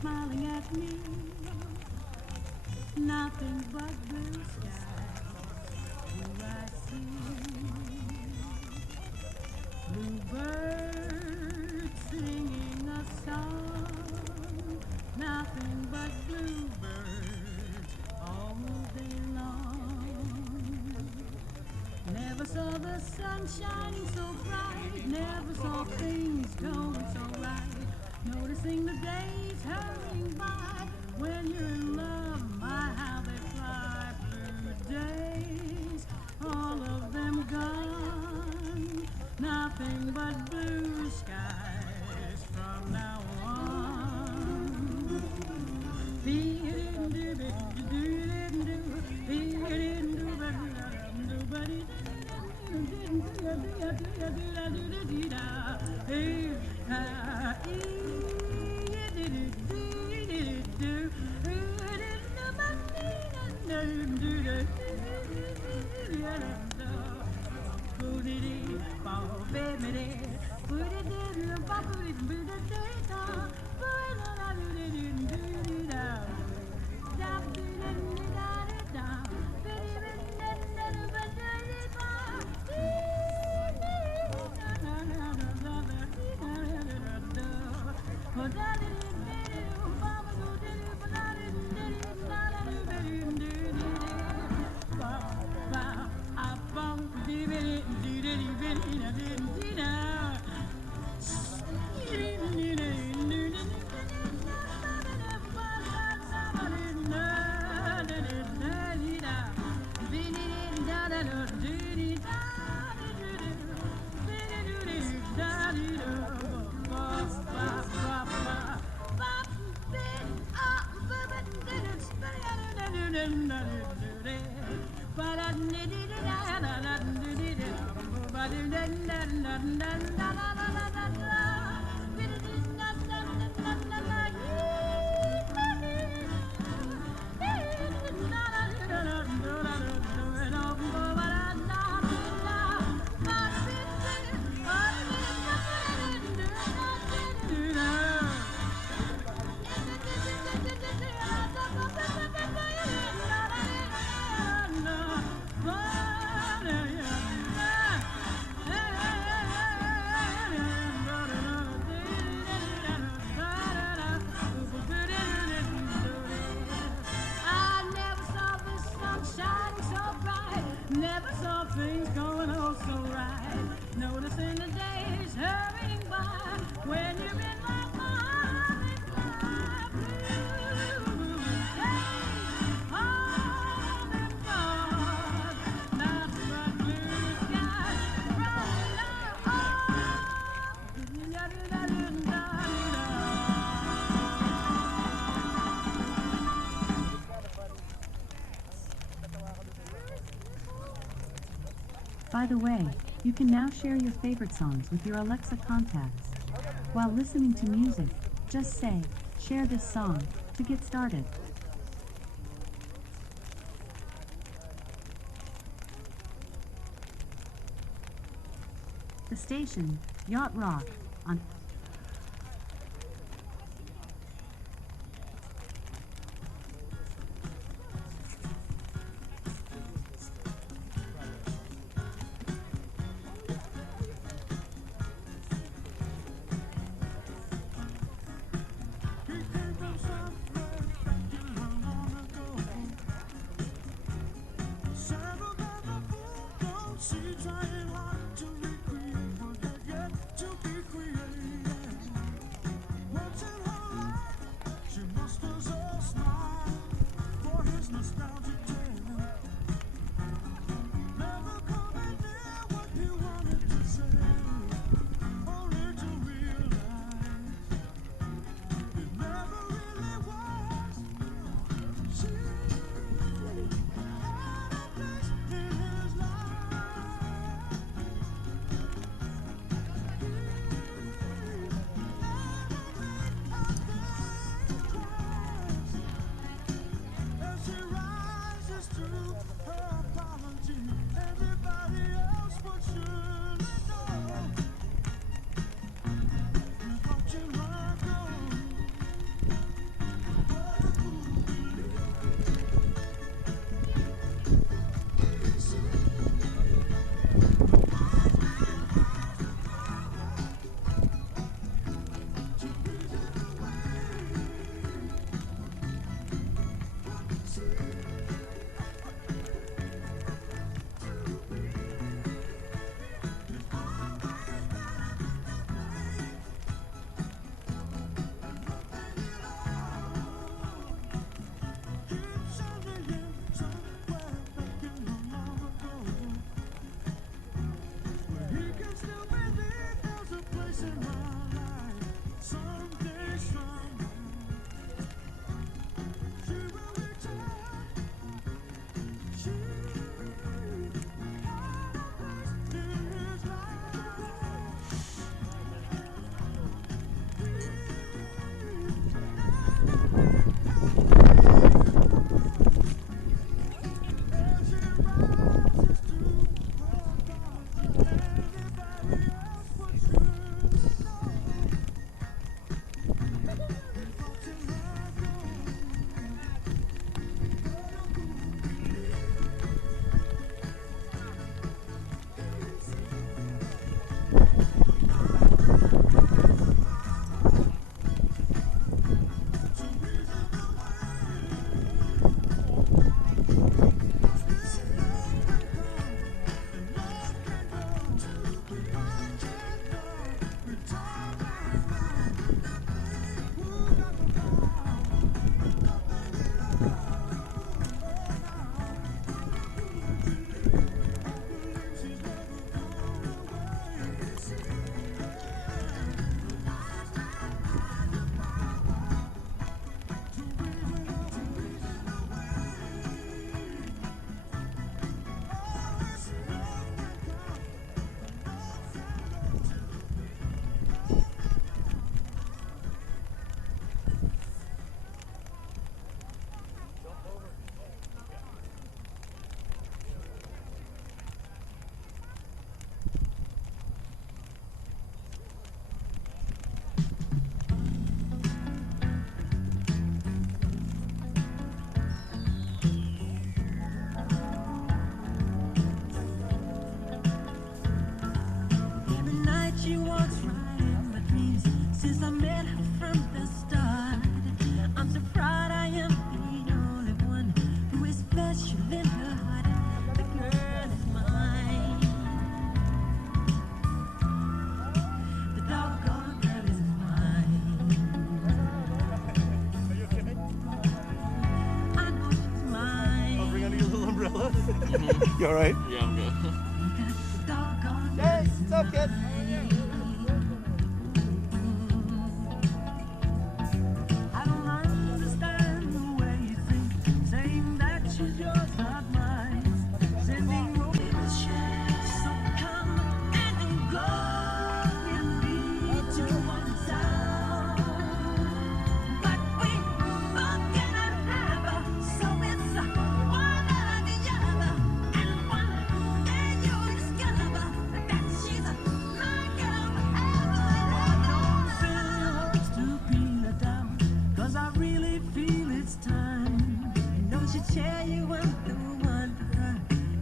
smiling at me. Nothing but blue skies do I see. Bluebirds singing a song. Nothing but bluebirds all day long. Never saw the sun shining so bright. Never saw things going so right. Noticing the days hurrying by. When you're in love, my how they fly. Blue days, all of them gone. Nothing but blue skies from now on. By the way, you can now share your favorite songs with your Alexa contacts. While listening to music, just say, "Share this song," to get started. The station, Yacht Rock, on She trying hard to recreate what had yet to be created. You all right? Yeah, I'm good. Hey, what's up, kid? I don't understand the way you think, saying that she's yours, not mine. Sending roses, so come and go with me to one side. But we both cannot have her, so it's one or the other. And one day you'll discover that she's my girl forever. Don't send your hopes to pin her down, 'cause I really feel it's time. I know she'd tell you I'm the one for her,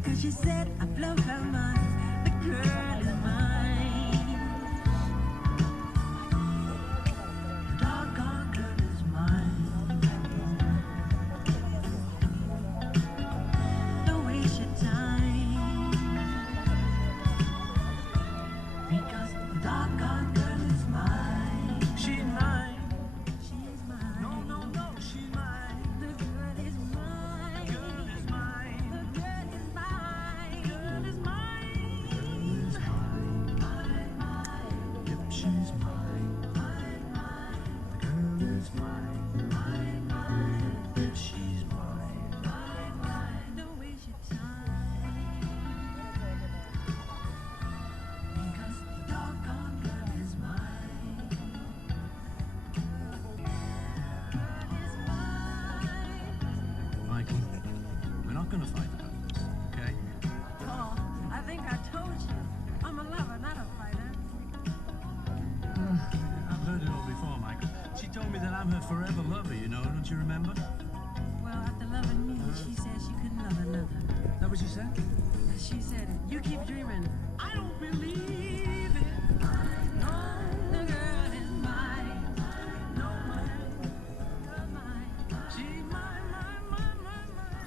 'cause she said I blow her mind. The girl is mine. The doggone girl is mine. Don't waste your time, because the doggone girl is mine. She's mine. She's mine. No, no, no, she's mine. The girl is mine. Girl is mine. The girl is mine. Girl is mine. Girl is mine. Mine, mine. Yep, she's mine. Mine, mine. The girl is mine. Mine, mine. Yep, she's mine. Mine, mine. Don't waste your time, because the doggone girl is mine. Michael, we're not going to fight about this, okay? Paul, I think I told you. I'm a lover, not a fighter. I've heard it all before, Michael. She told me that I'm her forever lover, you know, don't you remember? Well, after loving me, she said she couldn't love another. Is that what she said? She said, you keep dreaming. I don't believe it. No, the girl is mine. No, mine. Girl, mine. She's mine, mine, mine, mine, mine.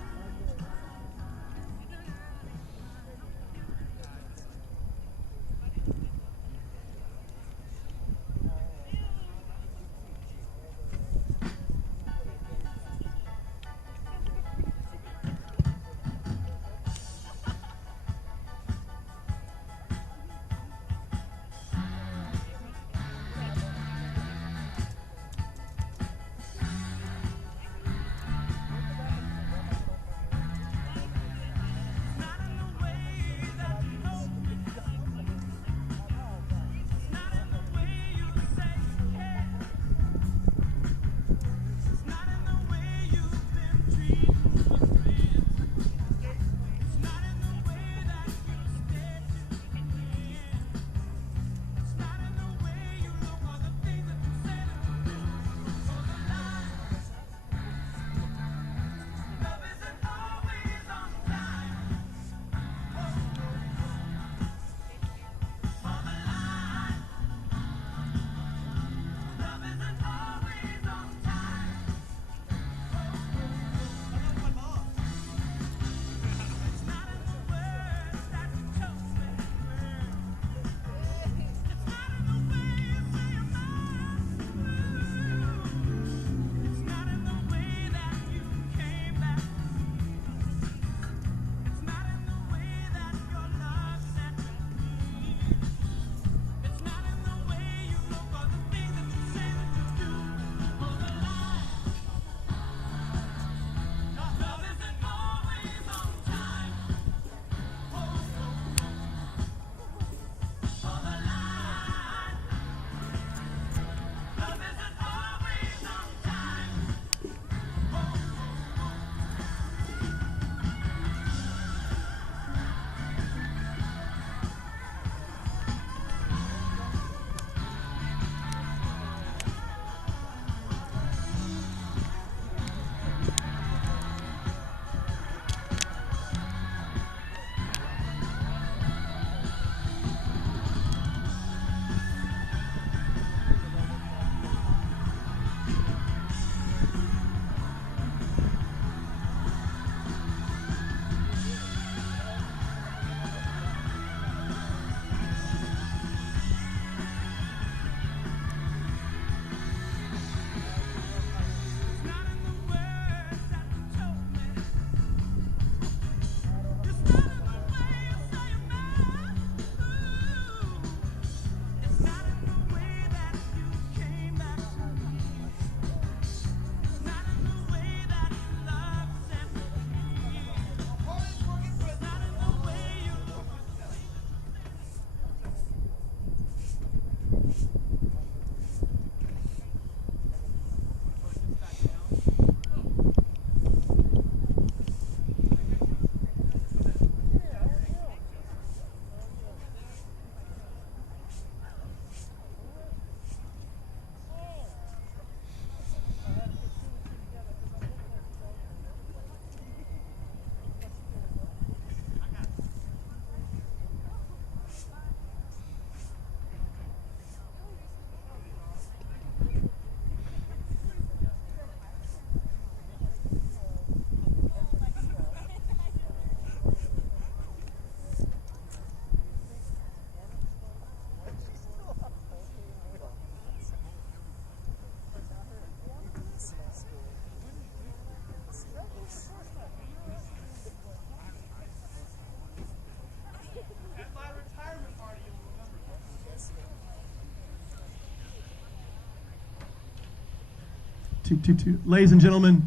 Ladies and gentlemen,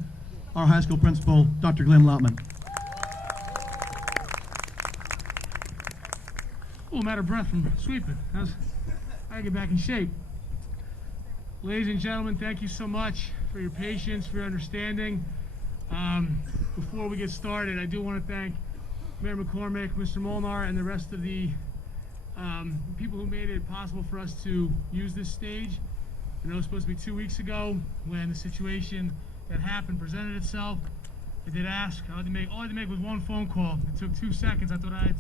our high school principal, Dr. Glenn Lotman. Oh, I'm out of breath from sweeping. I gotta get back in shape. Ladies and gentlemen, thank you so much for your patience, for your understanding. Before we get started, I do want to thank Mayor McCormick, Mr. Molnar, and the rest of the people who made it possible for us to use this stage. I know it was supposed to be 2 weeks ago when the situation that happened presented itself. I did ask. All I had to make was one phone call. It took 2 seconds. I thought I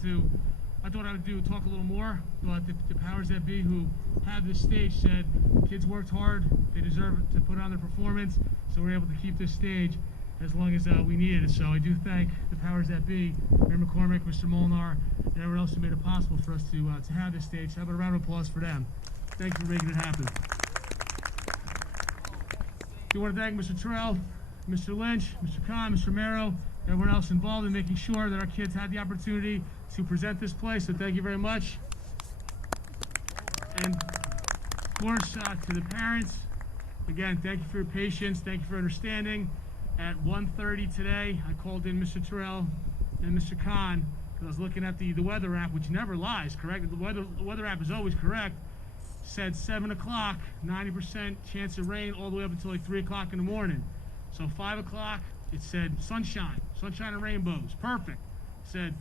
would talk a little more, but the powers that be who had this stage said kids worked hard, they deserve to put on their performance, so we're able to keep this stage as long as we needed it. So I do thank the powers that be, Mayor McCormick, Mr. Molnar, and everyone else who made it possible for us to have this stage. How about a round of applause for them? Thank you for making it happen. We want to thank Mr. Terrell, Mr. Lynch, Mr. Kahn, Mr. Romero, everyone else involved in making sure that our kids had the opportunity to present this play, so thank you very much. And of course, to the parents, again, thank you for your patience, thank you for understanding. At 1:30 today, I called in Mr. Terrell and Mr. Kahn, because I was looking at the weather app, which never lies, correct? The weather app is always correct. Said 7 o'clock, 90% chance of rain all the way up until like 3 o'clock in the morning. So 5 o'clock, it said sunshine and rainbows, perfect. Said,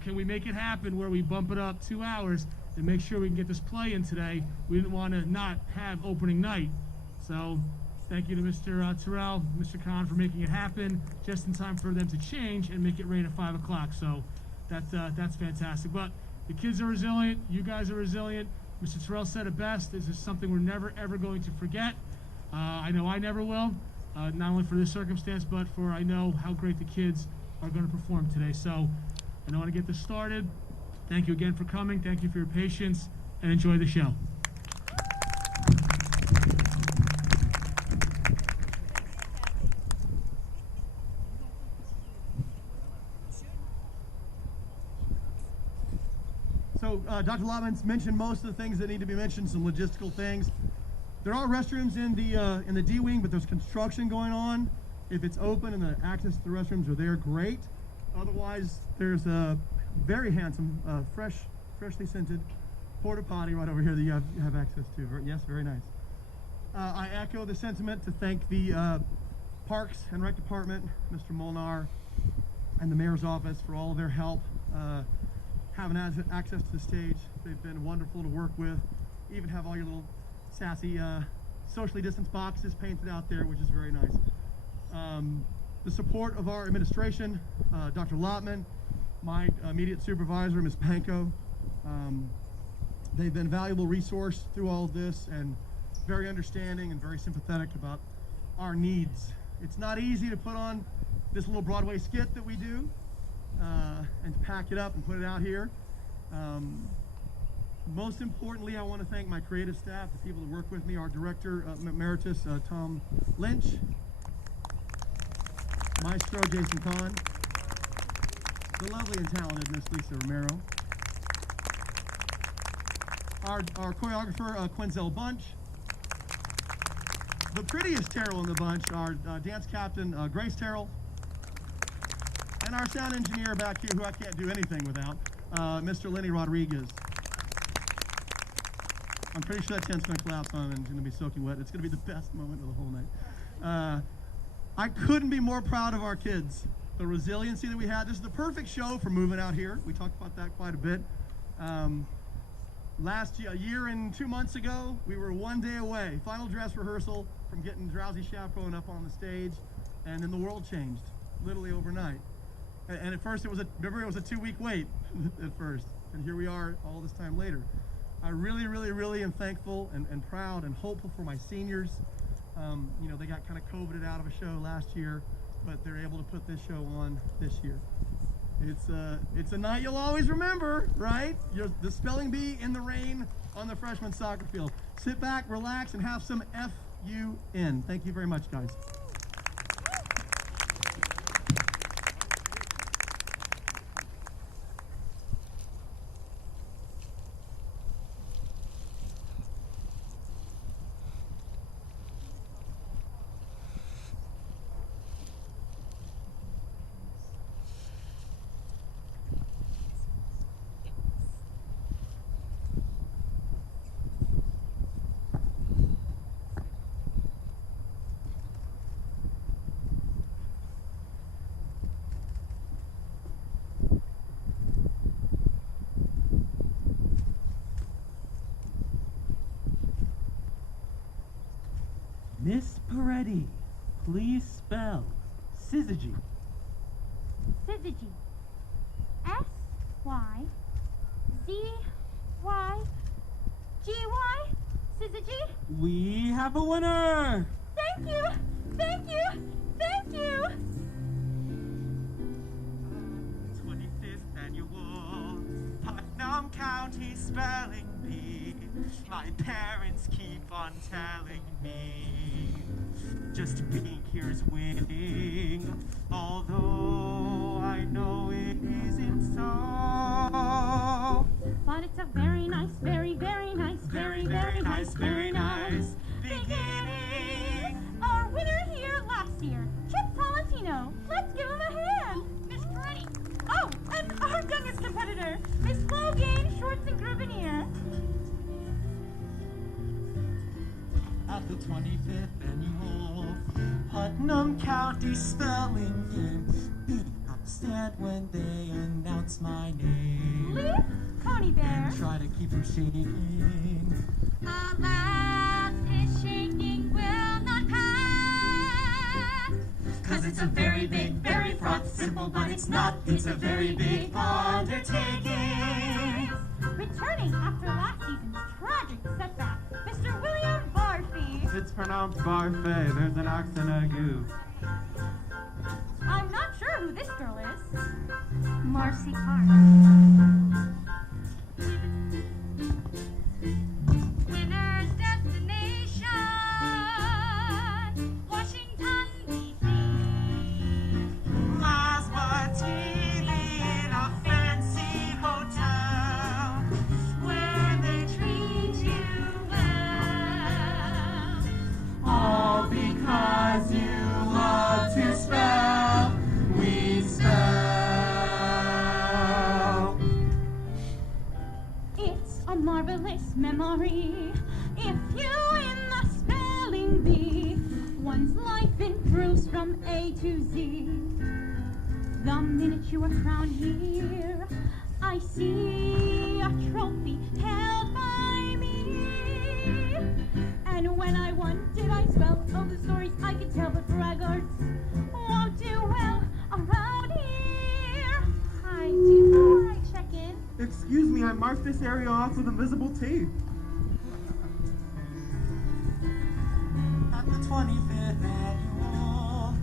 can we make it happen where we bump it up 2 hours and make sure we can get this play in today? We didn't want to not have opening night. So thank you to Mr. Terrell, Mr. Kahn for making it happen just in time for them to change and make it rain at 5 o'clock. So that's fantastic. But the kids are resilient, you guys are resilient. Mr. Terrell said it best, this is something we're never ever going to forget. I know I never will, not only for this circumstance, but for I know how great the kids are going to perform today. So I want to get this started. Thank you again for coming, thank you for your patience, and enjoy the show. So Dr. Lotman's mentioned most of the things that need to be mentioned, some logistical things. There are restrooms in the D wing, but there's construction going on. If it's open and the access to the restrooms are there, great. Otherwise, there's a very handsome, freshly scented porta potty right over here that you have access to. Yes, very nice. I echo the sentiment to thank the Parks and Rec Department, Mr. Molnar, and the Mayor's office for all of their help. Having access to the stage. They've been wonderful to work with. Even have all your little sassy socially distanced boxes painted out there, which is very nice. The support of our administration, Dr. Lotman, my immediate supervisor, Ms. Panko. They've been a valuable resource through all of this and very understanding and very sympathetic about our needs. It's not easy to put on this little Broadway skit that we do. And to pack it up and put it out here. Most importantly, I want to thank my creative staff, the people that work with me, our director emeritus, Tom Lynch, Maestro Jason Kahn, the lovely and talented Miss Lisa Romero, our choreographer, Quinzel Bunch, the prettiest Terrell in the bunch, our dance captain, Grace Terrell, and our sound engineer back here, who I can't do anything without, Mr. Lenny Rodriguez. I'm pretty sure that tent's going to collapse on and it's going to be soaking wet. It's going to be the best moment of the whole night. I couldn't be more proud of our kids. The resiliency that we had. This is the perfect show for moving out here. We talked about that quite a bit. Last year, a year and 2 months ago, we were 1 day away, final dress rehearsal, from getting Drowsy Chaperone up on the stage, and then the world changed, literally overnight. And at first, it was a 2-week wait at first, and here we are all this time later. I really am thankful and proud and hopeful for my seniors. You know, they got kind of COVIDed out of a show last year, but they're able to put this show on this year. It's a night you'll always remember, right? The spelling bee in the rain on the freshman soccer field. Sit back, relax, and have some FUN. Thank you very much, guys. ready, please spell syzygy. Syzygy. S-Y-Z-Y-G-Y? Syzygy? We have a winner! Thank you! Thank you! Thank you! 25th Annual Putnam County Spelling Bee. My parents keep on telling me just being here is winning, although I know it isn't so. But it's a very nice, very, very nice, very, very nice, very nice beginning. Our winner here last year, Chip Tolentino. Let's give him a hand. Miss Pretty. Oh, and our youngest competitor, Miss Logan Shorts and Grubinier. At the 25th Annual Putnam County Spelling Game, I'll stand when they announce my name. Leaf, Coney Bear. And try to keep from shaking. Alas, his shaking will not pass. 'Cause it's a very big, very fraught, simple, but it's not. It's a very big undertaking. Returning after last season's tragic setback, Mr. William Barfy. It's pronounced Barfay. There's an accent agu. I'm not sure who this girl is. Marcy Park. Winner's destination, Washington, D.C. Masma TV in a fancy hotel where they treat you well. all because you love to spell. We spell. It's a marvelous memory if you in the spelling bee. One's life improves from A to Z. The minute you are crowned here, I see a trophy held by me. And when I won, did I spell? Oh, the stories I could tell, but braggarts won't do well around here. Hi, do you know where I check in? Excuse me, I marked this area off with invisible tape. At the 25th Annual,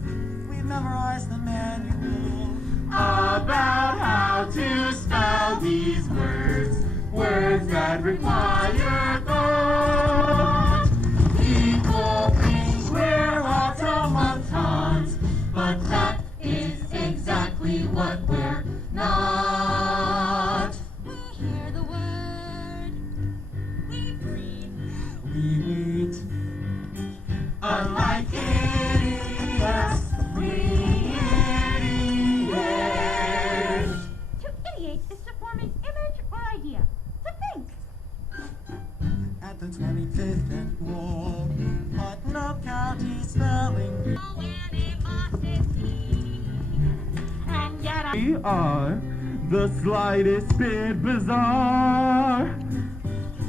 we've memorized the manual about how to spell these words, words that require thought. People think we're automatons, but that is exactly what we're not. We hear the word, we breathe. We eat. Unlike idiots, we ideate. To ideate is to form an image or idea. To think. At the 25th Annual Putnam County Spelling Bee. And yet We are the slightest bit bizarre.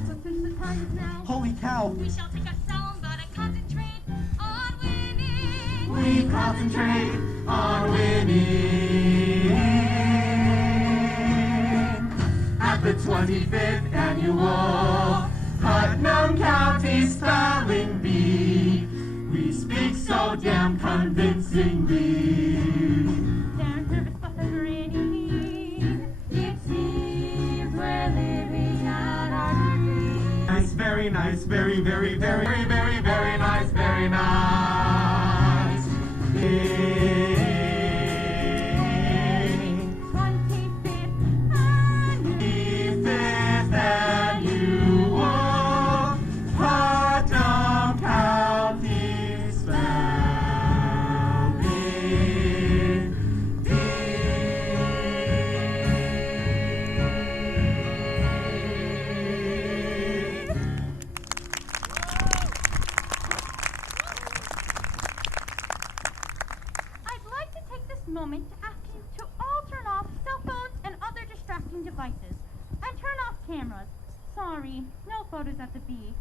So since the time is now, Holy cow! we shall take a sound but and concentrate on winning. We concentrate on winning. At the 25th Annual Putnam County Spelling Bee, we speak so damn convincingly. They're nervous but they're grinning. It seems we're living out our dreams. Nice, very nice, very, very, very, very, very, very nice, very nice. 25th Annual Putnam County Spelling Bee. I'd like to take this moment to ask you to all turn off cell phones and other distracting devices. And turn off cameras. Sorry, no photos at the bee.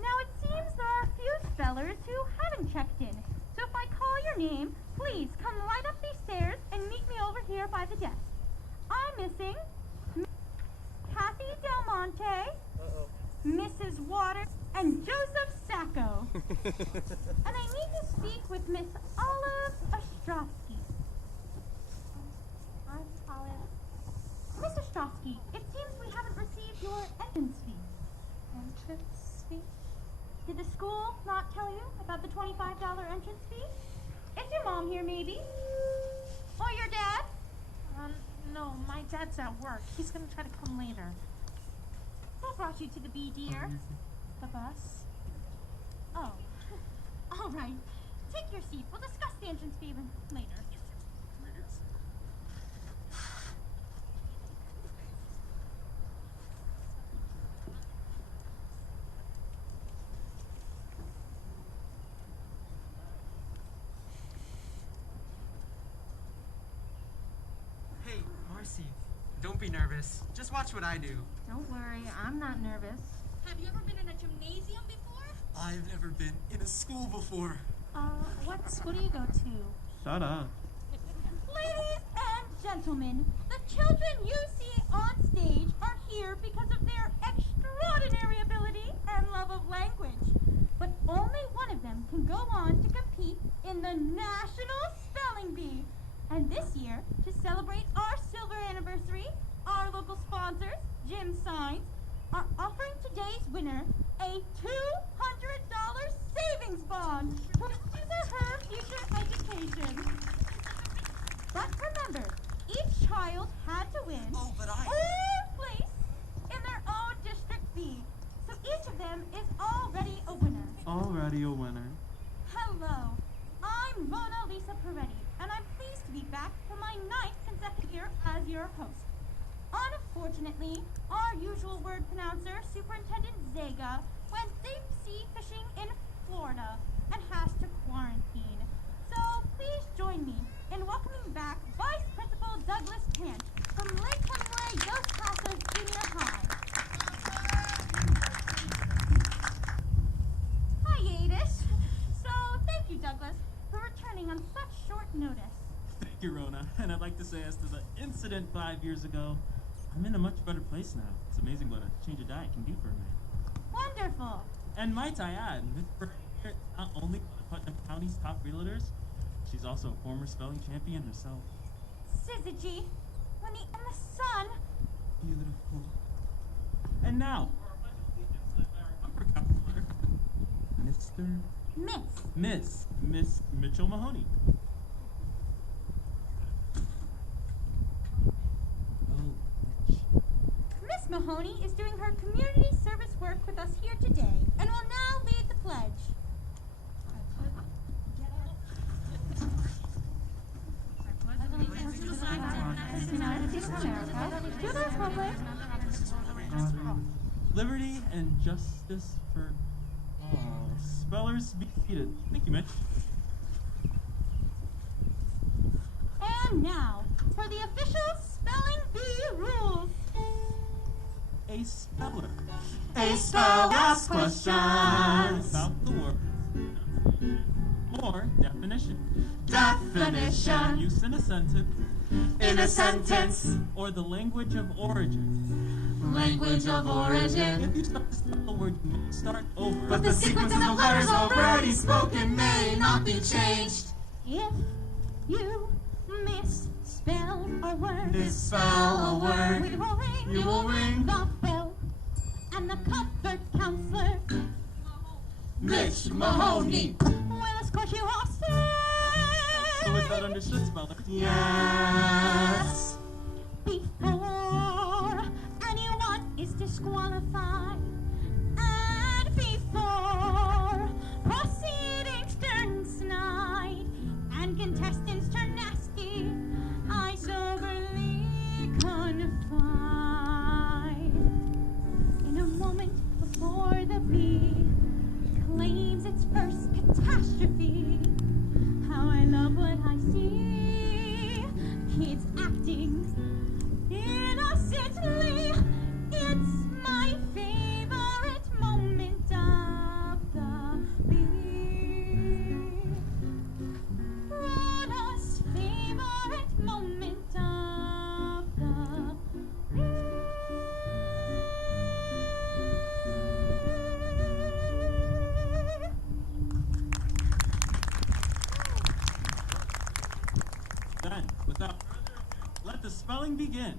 Now it seems there are a few spellers who haven't checked in. So if I call your name, please come right up these stairs and meet me over here by the desk. I'm missing Kathy Del Monte, Mrs. Waters, and Joseph Sacco. And I need to speak with Miss Olive Ostrovsky. I'm Olive. Miss Ostrovsky, it seems we haven't received your entrance fee. Entrance fee? Did the school not tell you about the $25 entrance fee? Is your mom here, maybe? Or your dad? No, my dad's at work. He's gonna try to come later. What brought you to the B, dear? The bus? Oh. All right. Take your seat. We'll discuss the entrance fee later. Hey, Marcy, don't be nervous. Just watch what I do. Don't worry, I'm not nervous. Have you ever been in a gymnasium before? I've never been in a school before. What school do you go to? Shut up. Ladies and gentlemen, the children you see on stage are here because of their extraordinary ability and love of language. But only one of them can go on to compete in the National Spelling Bee. And this year, to celebrate our silver anniversary, our local sponsors, Jim Signs, are offering today's winner a $200 savings bond for her future education. But remember, each child had to win or place in their own district B. So each of them is already a winner. Already a winner. Hello, I'm Mona Lisa Peretti, and I'm pleased to be back for my 9th consecutive year as your host. Unfortunately, our usual word pronouncer, Superintendent Zega, went deep-sea fishing in Florida and has to quarantine. So please join me in welcoming back Vice Principal Douglas Kant from Lake Hemingway Dos Passos Junior High. Hiatus. So thank you, Douglas, for returning on such short notice. Thank you, Rona. And I'd like to say, as to the incident 5 years ago, I'm in a much better place now. It's amazing what a change of diet can do for a man. Wonderful. And might I add, Miss Peretti is not only Putnam County's top realtors, she's also a former spelling champion herself. Syzygy, when the sun. Beautiful. And now, upper counselor, Miss Mitchell Mahoney. Miss Mahoney is doing her community service work with us here today and will now lead the pledge. Liberty and justice for all. Spellers be seated. Thank you, Mitch. And now, for the official Spelling Bee rules. A speller. A speller asks questions about the word. Or definition. Definition. Use in a sentence. In a sentence. Or the language of origin. Language of origin. If you start to spell a word, you may start over. But the sequence of the letters already spoken may not be changed. If you misspell a word, Misspell a word, we will ring, you will ring the bell, and the comfort counselor, Mitch Mahoney, will escort you off stage. So is that understood, speller? Yes. Before anyone is disqualified, and before proceedings turn snide, and contestants turn nasty, I soberly confide. In a moment before the bee claims its first catastrophe, how I love what I see. Kids acting innocently, it's my favorite. Let the spelling begin.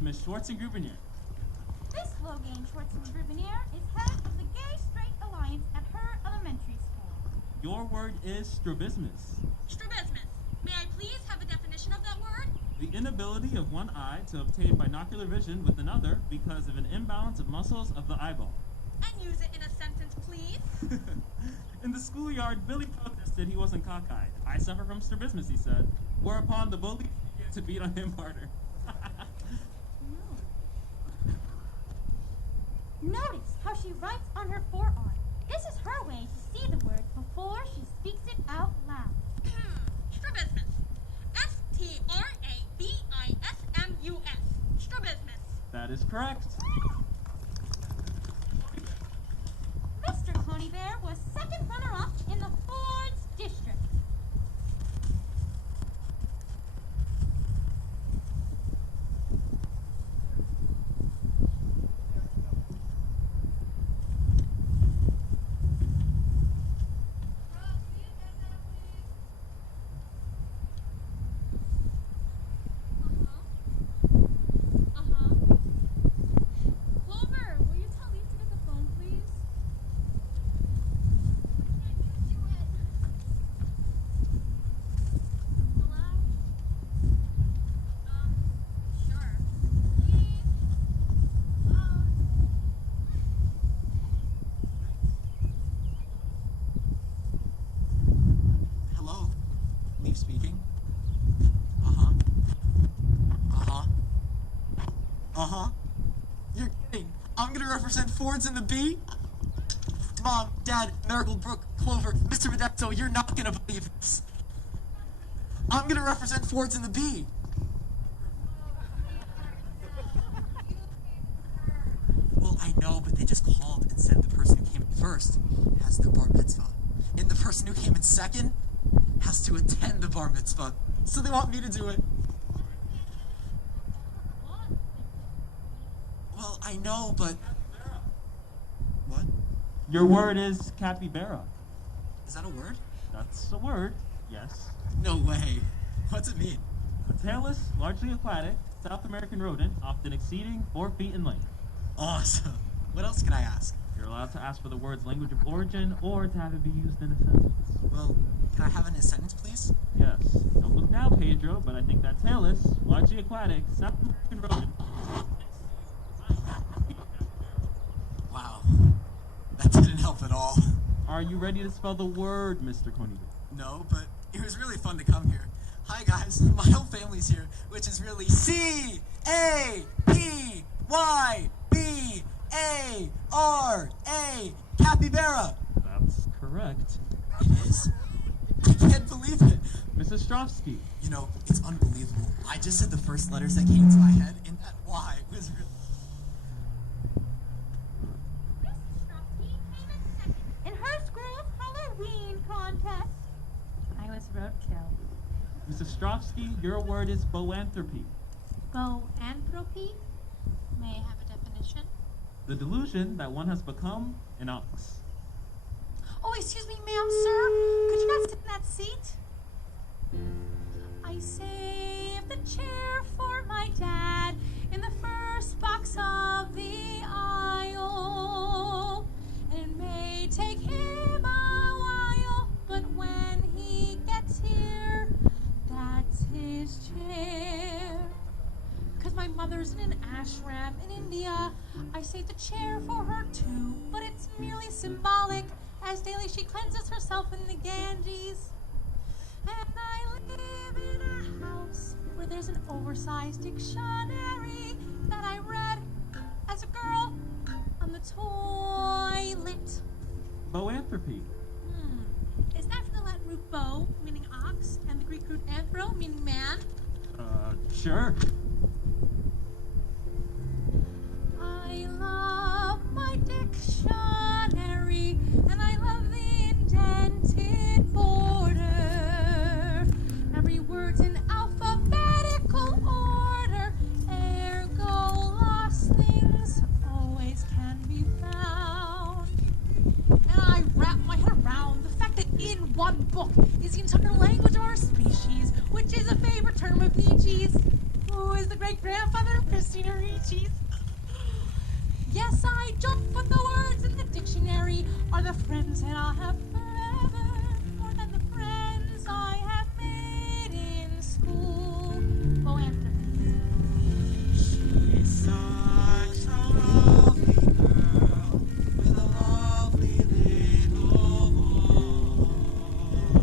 Miss Schwartzengrubener. Miss Logan Schwartzengrubener is head of the Gay Straight Alliance at her elementary school. Your word is strabismus. Strabismus. May I please have a definition of that word? The inability of one eye to obtain binocular vision with another because of an imbalance of muscles of the eyeball. And use it in a sentence, please. In the schoolyard, Billy protested he wasn't cockeyed. I suffer from strabismus, he said. Whereupon the bully began to beat on him harder. Notice how she writes on her forearm. This is her way to see the word before she speaks it out loud. Strabismus. S-T-R-A-B-I-S-M-U-S. Strabismus. That is correct. Mr. Cloney Bear was second runner-up in the Fords district. Clover, will you tell Lee to get the phone, please? Hello? Sure. Please? Hello? Leaf speaking. Uh-huh. Uh-huh. Uh-huh. You're kidding. I'm gonna represent Fords in the B? Mom, Dad, Marigold Brook, Clover, Mr. Modesto, you're not gonna believe this. I'm gonna represent Fords in the B. Well, I know, but they just called and said the person who came in first has the bar mitzvah. And the person who came in second has to attend the bar mitzvah. So they want me to do it. Well, I know, but... What? Your word is capybara. Is that a word? That's a word, yes. No way. What's it mean? A tailless, largely aquatic, South American rodent, often exceeding 4 feet in length. Awesome. What else can I ask? You're allowed to ask for the word's language of origin or to have it be used in a sentence. Well, can I have it in a sentence, please? Yes. Don't look now, Pedro, but I think that tailless, largely aquatic, South American rodent... Wow. That didn't help at all. Are you ready to spell the word, Mr. Coney? No, but it was really fun to come here. Hi, guys. My whole family's here, which is really C-A-P-Y-B-A-R-A. Capybara. That's correct. It is? I can't believe it. Mrs. Strovsky. You know, it's unbelievable. I just said the first letters that came to my head, and that Y was really... In her school's Halloween contest. I was roadkill. Mrs. Strovsky, your word is boanthropy. Boanthropy? May I have a definition? The delusion that one has become an ox. Oh, excuse me, ma'am, sir. Could you not sit in that seat? I saved the chair for my dad in the first box of the aisle. And it may take him a while, but when he gets here, that's his chair. Because my mother's in an ashram in India, I saved a chair for her too, but it's merely symbolic, as daily she cleanses herself in the Ganges. And I live in a house where there's an oversized dictionary that I read as a girl on the toilet. Boanthropy. Is that from the Latin root bo, meaning ox, and the Greek root anthro, meaning man? Sure. I love my dictionary, and I love the indented border. Every word's in alphabetical order, ergo lost things always can be found. And I wrap my head around the fact that in one book is the entire language of our species, which is a favorite term of Nietzsche's. who is the great-grandfather of Christina Ricci's. Yes, I jump, but the words in the dictionary are the friends that I'll have forever, more than the friends I have made in school. Oh, Anthony. She's such a lovely girl with a lovely little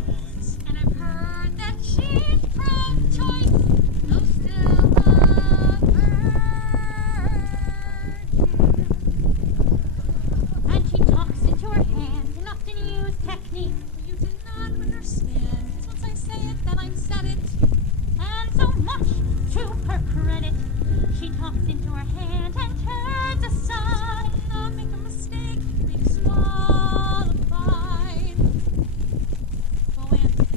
voice. And I've heard that she's pro-choice, though still a virgin. And she talks into her hand and often use techniques You did not understand. Once I say it, then I've said it. and so much to her credit. She talks into her hand and turns aside. Did not make a mistake, be disqualified. Oh, Anthony.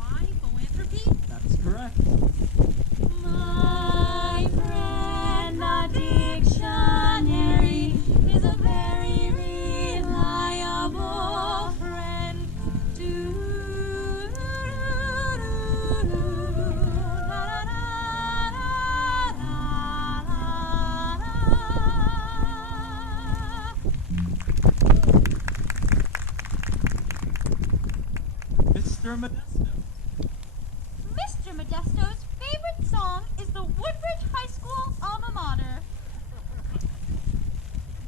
B-O-A-N-T-H-R-O-P-Y. Boanthropy? That's correct. My friend, the dictionary is a very reliable friend. Mr. Modesto. Mr. Modesto's favorite song is the Woodbridge High School alma mater.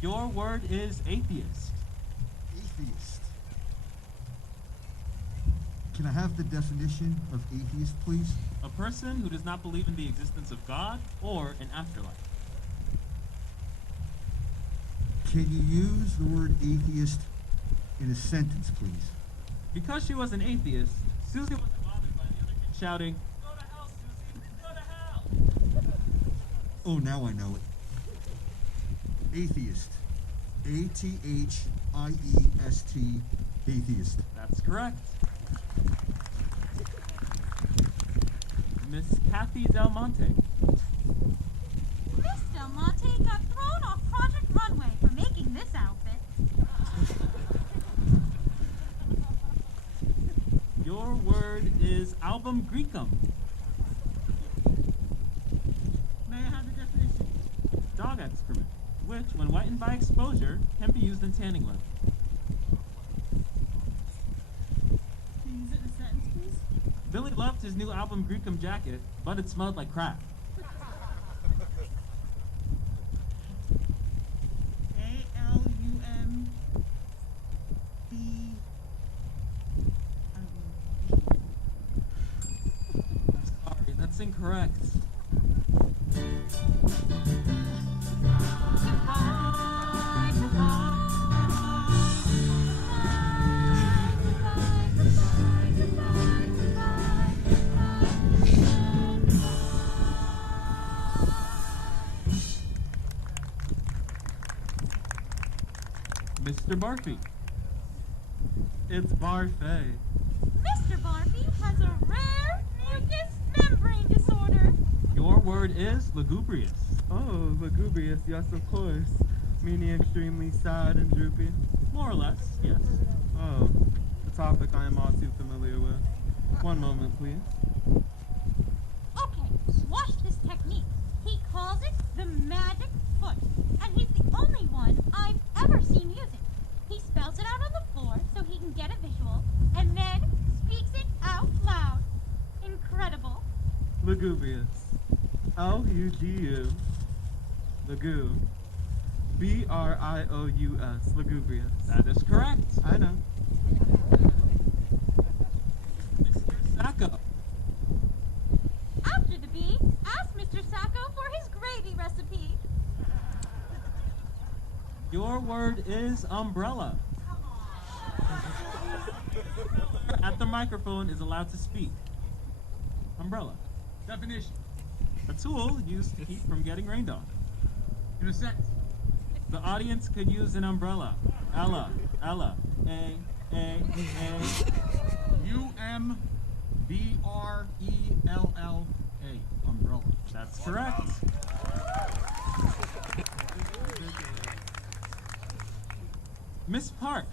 Your word is atheist. Atheist. Can I have the definition of atheist, please? A person who does not believe in the existence of God or an afterlife. Can you use the word atheist in a sentence, please? Because she was an atheist, Susie wasn't bothered by the other kids shouting, "Go to hell, Susie! Go to hell!" Oh, now I know it. Atheist. A-T-H-I-E-S-T. Atheist. That's correct. Miss Kathy Del Monte. Miss Del Monte got thrown off Project Runway for making this outfit. Your word is album Greekum. May I have the definition? Dog excrement, which, when whitened by exposure, can be used in tanning leather. Can you use it in a sentence, please? Billy loved his new album Greekum jacket, but it smelled like crap. A-L-U-M-B. Sorry, that's incorrect. Mr. Barfy. It's Barfay. Mr. Barfy has a rare mucous membrane disorder. Your word is lugubrious. Oh, lugubrious, yes, of course. Meaning extremely sad and droopy. More or less, yes. Oh, a topic I am all too familiar with. One moment, please. Okay, watch this technique. He calls it the magic foot, and he's the only one I've ever seen use it. He spells it out on the floor so he can get a visual, and then speaks it out loud. Incredible. Lugubrious. L-U-G-U. Lugu. B-R-I-O-U-S. Lugubrious. That is correct. I know. Mr. Sacco. After the bee, ask Mr. Sacco for his gravy recipe. Your word is umbrella. At the microphone is allowed to speak. Umbrella. Definition. A tool used to keep from getting rained on. In a sentence. The audience could use an umbrella. Ella, Ella, A. U-M-B-R-E-L-L-A. Umbrella. That's correct. Miss Park.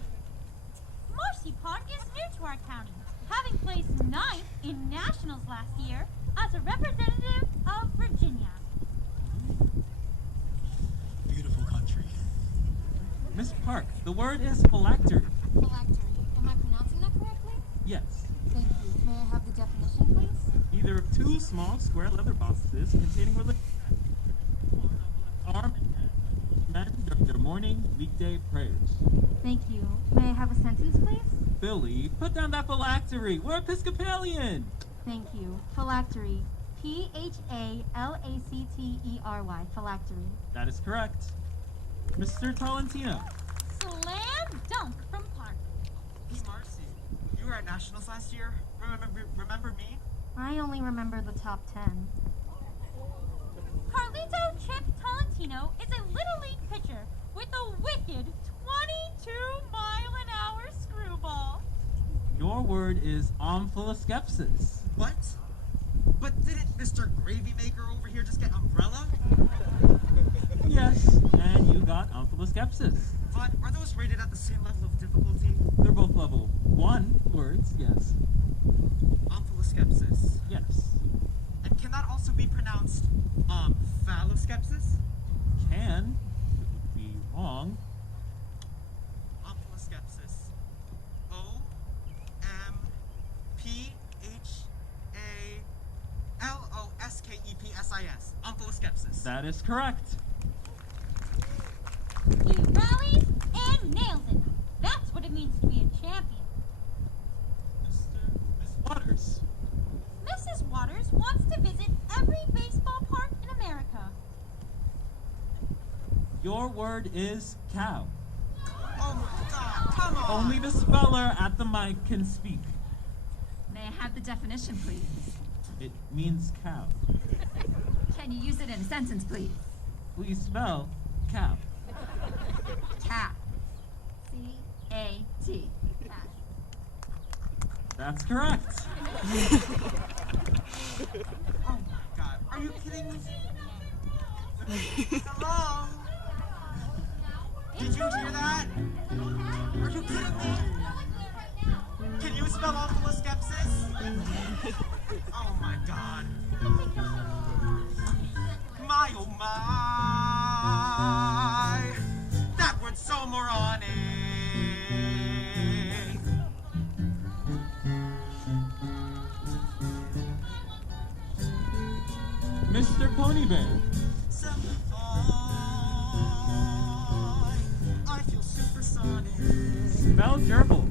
Marcy University Park is new to our county, having placed 9th in nationals last year as a representative of Virginia. Beautiful country. Miss Park, the word is phylactery. Phylactery. Am I pronouncing that correctly? Yes. Thank you. May I have the definition, please? Either of two small square leather boxes containing religion. Arm and head. Men during their morning weekday prayers. Thank you. May I have a sentence, please? Billy, put down that phylactery. We're Episcopalian. Thank you. Phylactery. Phylactery. Phylactery. That is correct. Mr. Tolentino. Slam dunk from Park. Hey, Marcy, you were at nationals last year. Remember me? I only remember the top 10. Carlito Chip Tolentino is a Little League pitcher with a wicked 22-mile-an-hour screwball. Your word is omphaloskepsis. What? But didn't Mr. Gravy Maker over here just get umbrella? Yes, and you got omphaloskepsis. But are those rated at the same level of difficulty? They're both level 1 words, yes. Omphaloskepsis. Yes. And can that also be pronounced, phalloskepsis? Can. It would be wrong. Omphaloskepsis. O-M-P-H-A-L-O-S-K-E-P-S-I-S. Omphaloskepsis. That is correct. You rallied and nailed it. That's what it means to be a champion. Miss Waters. Mrs. Waters wants to visit every baseball park in America. Your word is cow. Oh my God, come on! Only the speller at the mic can speak. May I have the definition, please? It means cow. Can you use it in a sentence, please? Please spell cow. Cat. C-A-T. Cat. That's correct. Oh my God, are you kidding me? Hello? Did you hear that? Are you kidding me? Can you spell omphaloskepsis? Oh my God. My oh my. That word's so moronic. Mr. Ponybear. I feel supersonic. Spell gerbil.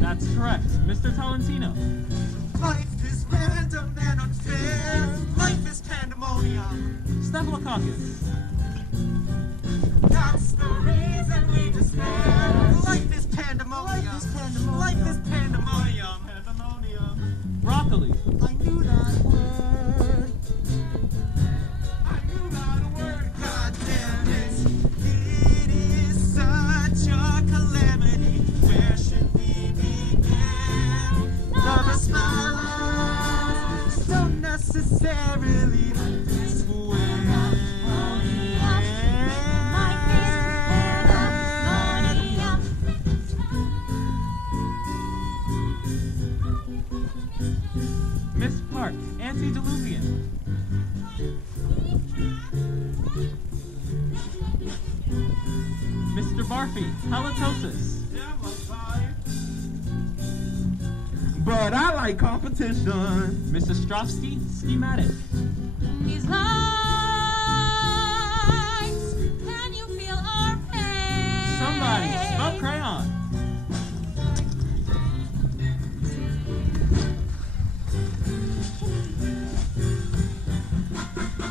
That's correct. Mr. Tolentino. Life is random and unfair. Life is pandemonium. Staphylococcus. That's the reason we despair. Life is pandemonium. Life is pandemonium. Broccoli. I knew that word. I knew that word. God damn it. It is such a calamity. Where should we begin? The response don't necessarily this way. Miss Park. Antediluvian. Mr. Barfy. Halitosis. But I like competition. Mrs. Strovsky. Schematic. These lines, can you feel our pain? Somebody. Spell crayon.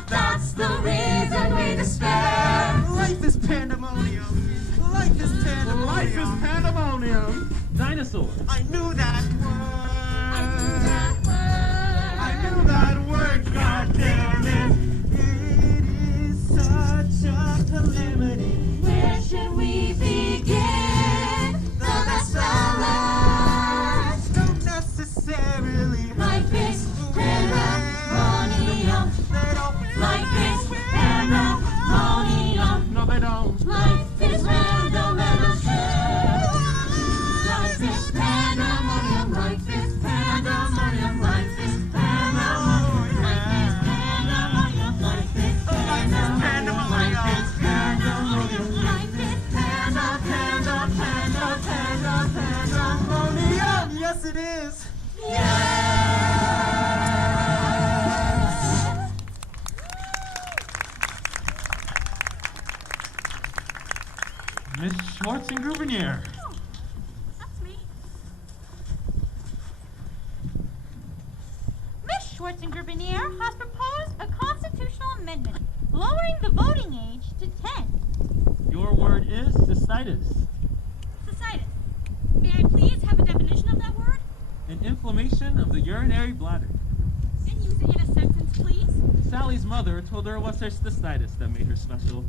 That's the reason we despair. Life is pandemonium. Life is pandemonium. Life is pandemonium. Dinosaur. I knew that word. I knew that word. God damn it. It is such a calamity. Where should we begin? The best sellers. Don't necessarily. Life is pandemonium. They don't. Life is pandemonium. Yes, it is. Miss Schwartz and Grubinier. That's me. Miss Schwartz and Grubinier has proposed a constitutional amendment lowering the voting age to 10. Your word is cystitis. Cystitis. May I please have a definition of that word? An inflammation of the urinary bladder. And use it in a sentence, please. Sally's mother told her it was her cystitis that made her special.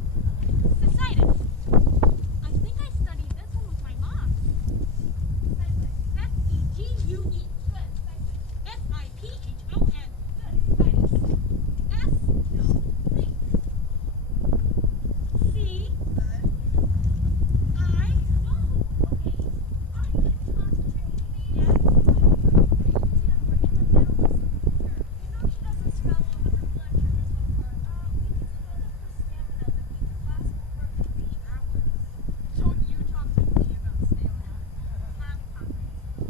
Cystitis. I think I studied this one with my mom. S-E-G-U-E. S-I-P-H-O-N. Cystitis. S. No. Think. C. I. Oh, okay. I'm going to concentrate. Yes. See that we're in the middle of something here. You know she doesn't spell over her lecture this whole part. We need to build up her stamina. The weekly class will work 3 hours. Don't you talk to me about stamina. I'm hungry.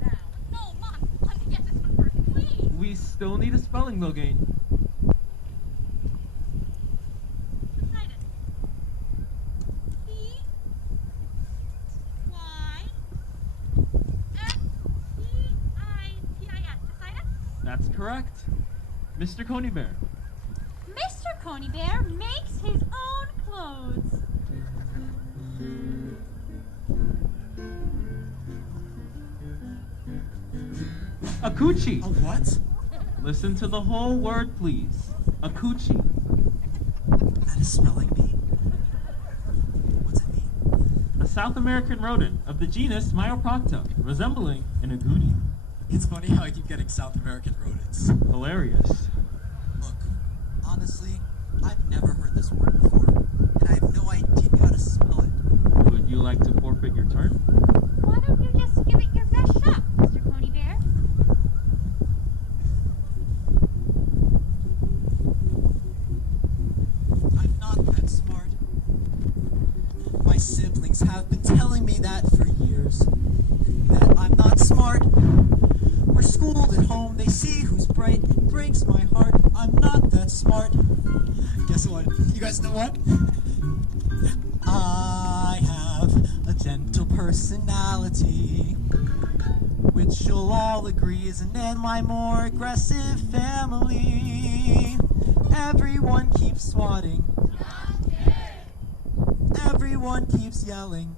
Now. No, Mom. Let me get this one first, please. We still need a spelling Milgain. Cystitis. C. Y. S-C-I-T-I-S. Cystitis? That's correct. Mr. Coney Bear. Mr. Coney Bear makes his own clothes. A coochie. A what? Listen to the whole word, please. A coochie. That is spelling bee. What's it mean? A South American rodent of the genus Myoprocta, resembling an agouti. It's funny how I keep getting South American rodents. Hilarious. Look, honestly, I've never heard this word before, and I have no idea how to spell it. Would you like to forfeit your turn? Why don't you just give it your best shot, Mr. Coney Bear? I'm not that smart. My siblings have been telling me that for years. That I'm not smart. We're schooled at home, they see who's bright. It breaks my heart, I'm not that smart. Guess what? You guys know what? I have a gentle personality, which you'll all agree isn't in my more aggressive family. Everyone keeps swatting. Everyone keeps yelling.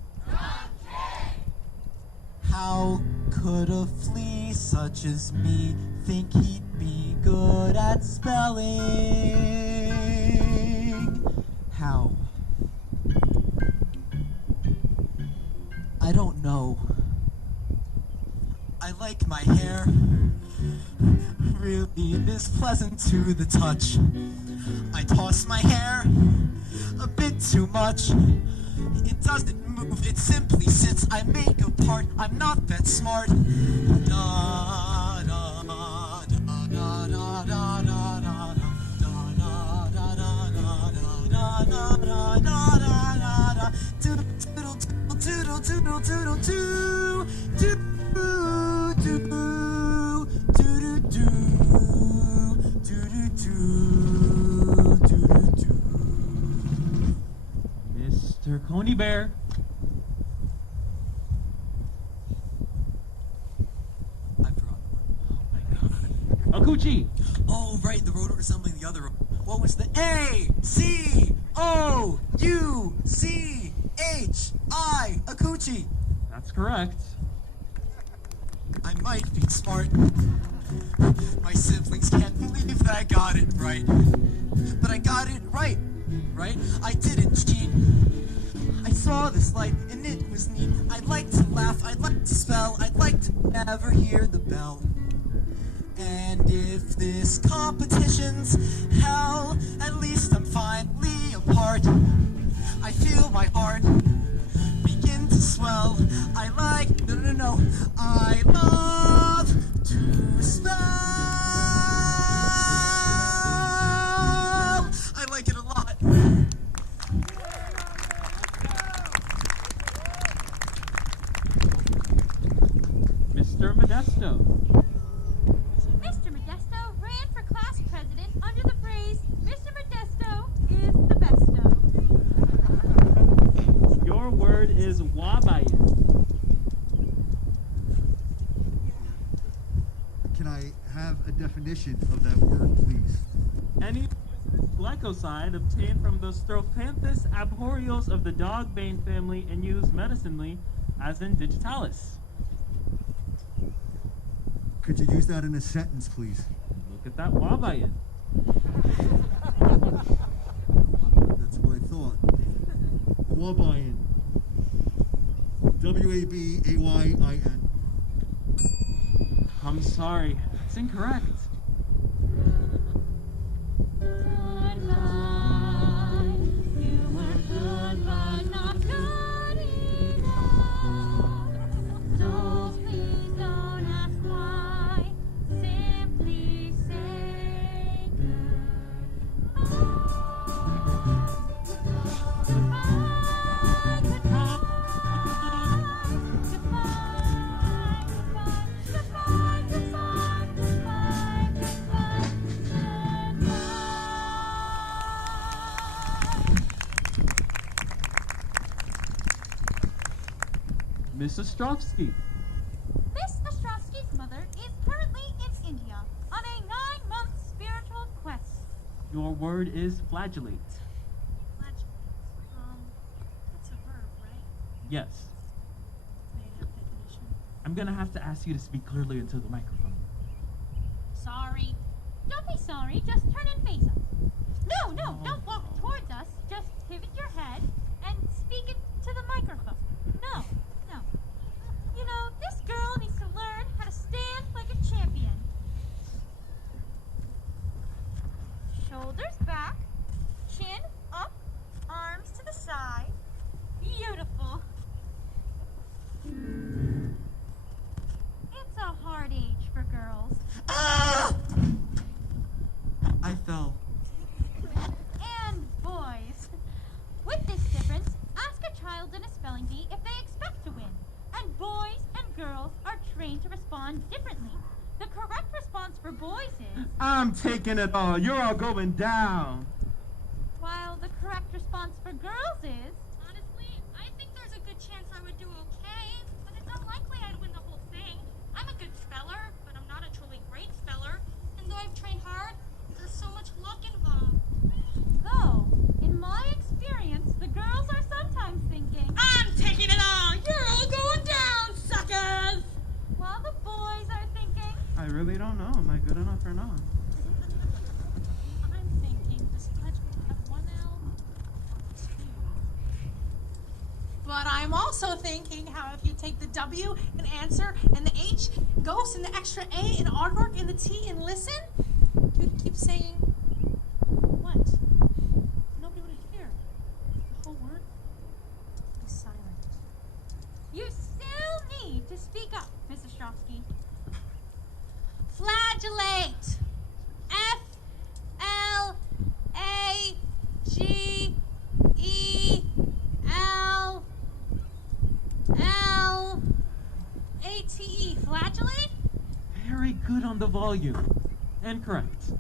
How could a flea such as me think he'd be good at spelling? How? I don't know. I like my hair. Really, it is pleasant to the touch. I toss my hair a bit too much. It doesn't move, it simply sits. I make a part, I'm not that smart. Da, da, da, da, da, da, da, da, da, da, da, da, da, da, da, da. Doodle, doodle, doodle, doodle, doo, doo, doo, doo, doo, doo, doo, doo, doo, doo. Mr. Coney Bear. I forgot the word. A coochie. Oh, right, the rodent resembling the other. What was the A-C-O-U-C-H-I? A coochie. That's correct. I might be smart. My siblings can't believe that I got it right. But I got it right, right? I didn't cheat. I saw this light and it was neat. I'd like to laugh, I'd like to spell, I'd like to never hear the bell. And if this competition's hell, at least I'm finally apart. I feel my heart begin to swell. I like, no, I love to spell. I like it a lot. Mr. Modesto. definition of that word, please? Any glycoside obtained from the Strophanthus arboreals of the dog bane family and used medicinally, as in digitalis. Could you use that in a sentence, please? Look at that wabayin. That's what I thought. Wabayin. W-A-B-A-Y-I-N. I'm sorry, it's incorrect. Miss Ostrovsky. Miss Ostrovsky's mother is currently in India on a 9-month spiritual quest. Your word is flagellate. That's a verb, right? Yes. May I have definition? I'm gonna have to ask you to speak clearly into the microphone. Sorry. Don't be sorry, just turn and face us. No, don't walk towards us. Just pivot your head and speak it to the microphone. No. You know, this girl needs to learn how to stand like a champion. Shoulders back, chin up, arms to the side. Beautiful. It's a hard age for girls. I fell. And boys. With this difference, ask a child in a spelling bee if they expect to win. And boys and girls are trained to respond differently. The correct response for boys is, I'm taking it all. You're all going down. while the correct response for girls is, Honestly, I think there's a good chance I would do okay, but it's unlikely I'd win the whole thing. I'm a good speller, but I'm not a truly great speller. And though I've trained hard, there's so much luck involved. though, in my experience, the girls are sometimes thinking, I'm taking it all! You're all going down, suckers! while the boys are thinking, I really don't know. Am I good enough or not? I'm thinking this pledge will have 1 L or 2. But I'm also thinking how if you take the W and answer and the H ghost and the extra A and artwork and the T and listen, you'd keep saying, what? Nobody would hear. The whole word would be silent. you still need to speak up, Miss Ostrovsky. Flagellate. F-L-A-G-E-L-L-A-T-E. Flagellate? Very good on the volume. And correct.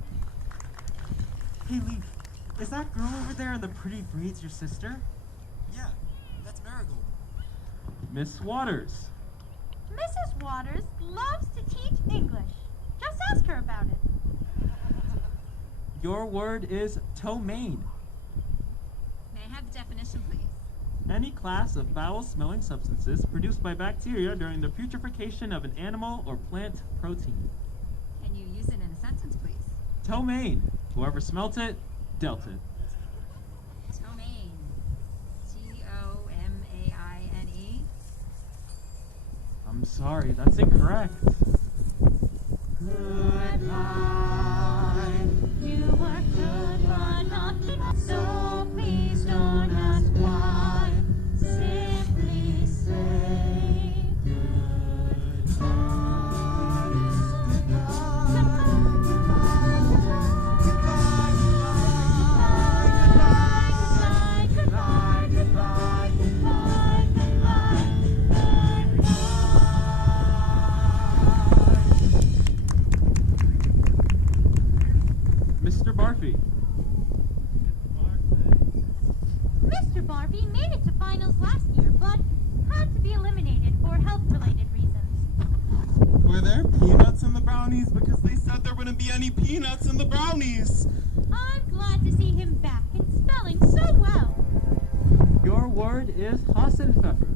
Hey, Leaf, is that girl over there in the pretty braids your sister? Yeah, that's Marigold. Miss Waters. Mrs. Waters loves to teach English. Just ask her about it. Your word is ptomaine. May I have the definition, please? Any class of foul-smelling substances produced by bacteria during the putrefaction of an animal or plant protein. Can you use it in a sentence, please? Ptomaine. Whoever smelt it, dealt it. Ptomaine. T-O-M-A-I-N-E. I'm sorry, that's incorrect. Good life. You were good, but not so please don't ask why. Simply say Mr. Barfy. Mr. Barby made it to finals last year, but had to be eliminated for health-related reasons. Were there peanuts in the brownies? Because they said there wouldn't be any peanuts in the brownies. I'm glad to see him back and spelling so well. Your word is Hassenpfeffer.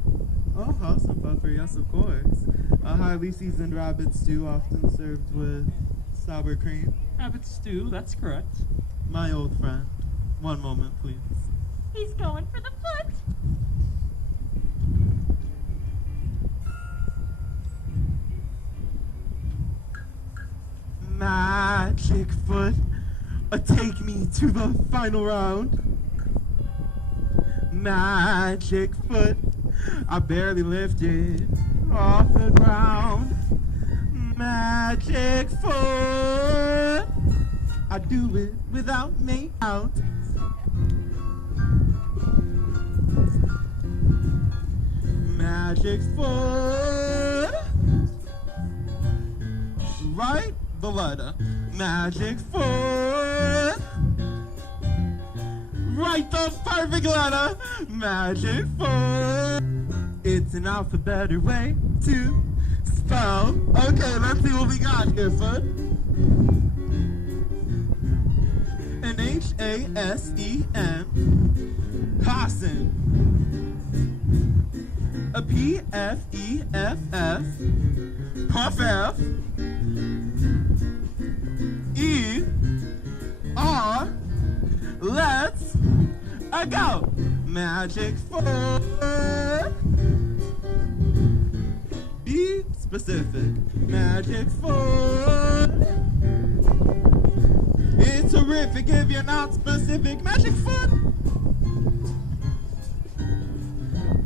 Oh, Hassenpfeffer, yes, of course. A highly seasoned rabbit stew often served with sour cream. Rabbit stew, that's correct. My old friend. One moment, please. He's going for the foot. Magic foot, take me to the final round. Magic foot, I barely lifted off the ground. Magic foot, I do it without me out. Magic foot, write the letter. Magic foot, write the perfect letter. Magic foot. It's an alphabetic way to spell. Okay, let's see what we got here, foot. An H-A-S-E-N, Hassen. A P-F-E-F-F, Puff-F. E-R, let's go. Magic foot. Be specific. Magic foot. It's terrific if you're not specific. Magic foot.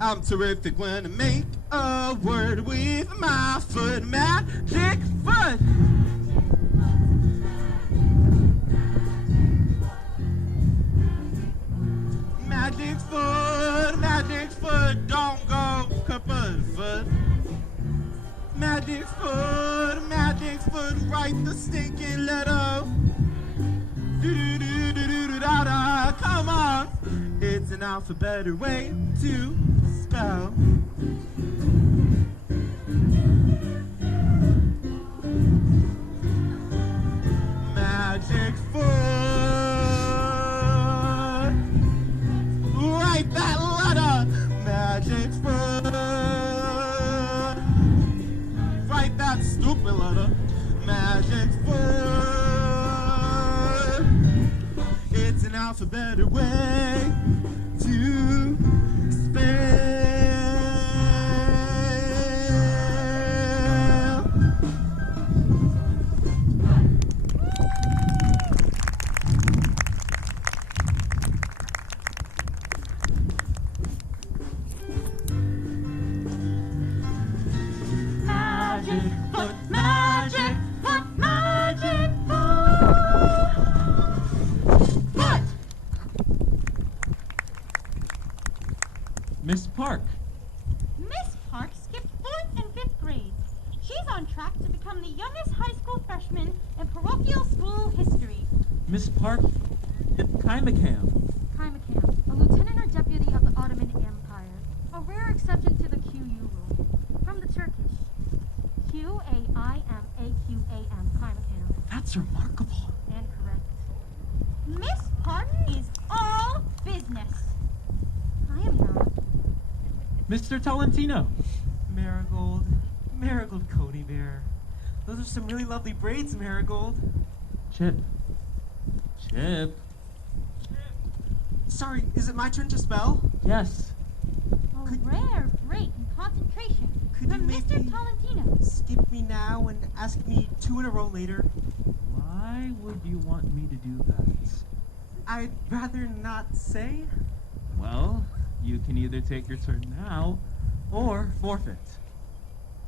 I'm terrific when I make a word with my foot. Magic foot. Magic foot, don't go kaput foot. Magic foot, write the stinking letter. Do-do-do-do-do-da-da, come on. It's an alphabetic way to spell. Magic foot, write that letter. Magic foot, write that stupid letter. Magic foot, it's an alphabetic way to spell. Miss Park. Miss Park skipped 4th and 5th grades. She's on track to become the youngest high school freshman in parochial school history. Miss Park is Kaimakam. Kaimakam, a lieutenant or deputy of the Ottoman Empire, a rare exception to the QU rule. From the Turkish, Q-A-I-M-A-Q-A-M, Kaimakam. That's remarkable. And correct. Miss Park is all business. I am not. Mr. Tolentino. Marigold Cody Bear. Those are some really lovely braids, Marigold. Chip. Sorry, is it my turn to spell? Yes. A rare break in concentration Could from you Mr. maybe Tolentino. skip me now and ask me 2 in a row later? Why would you want me to do that? I'd rather not say. Well, you can either take your turn now or forfeit.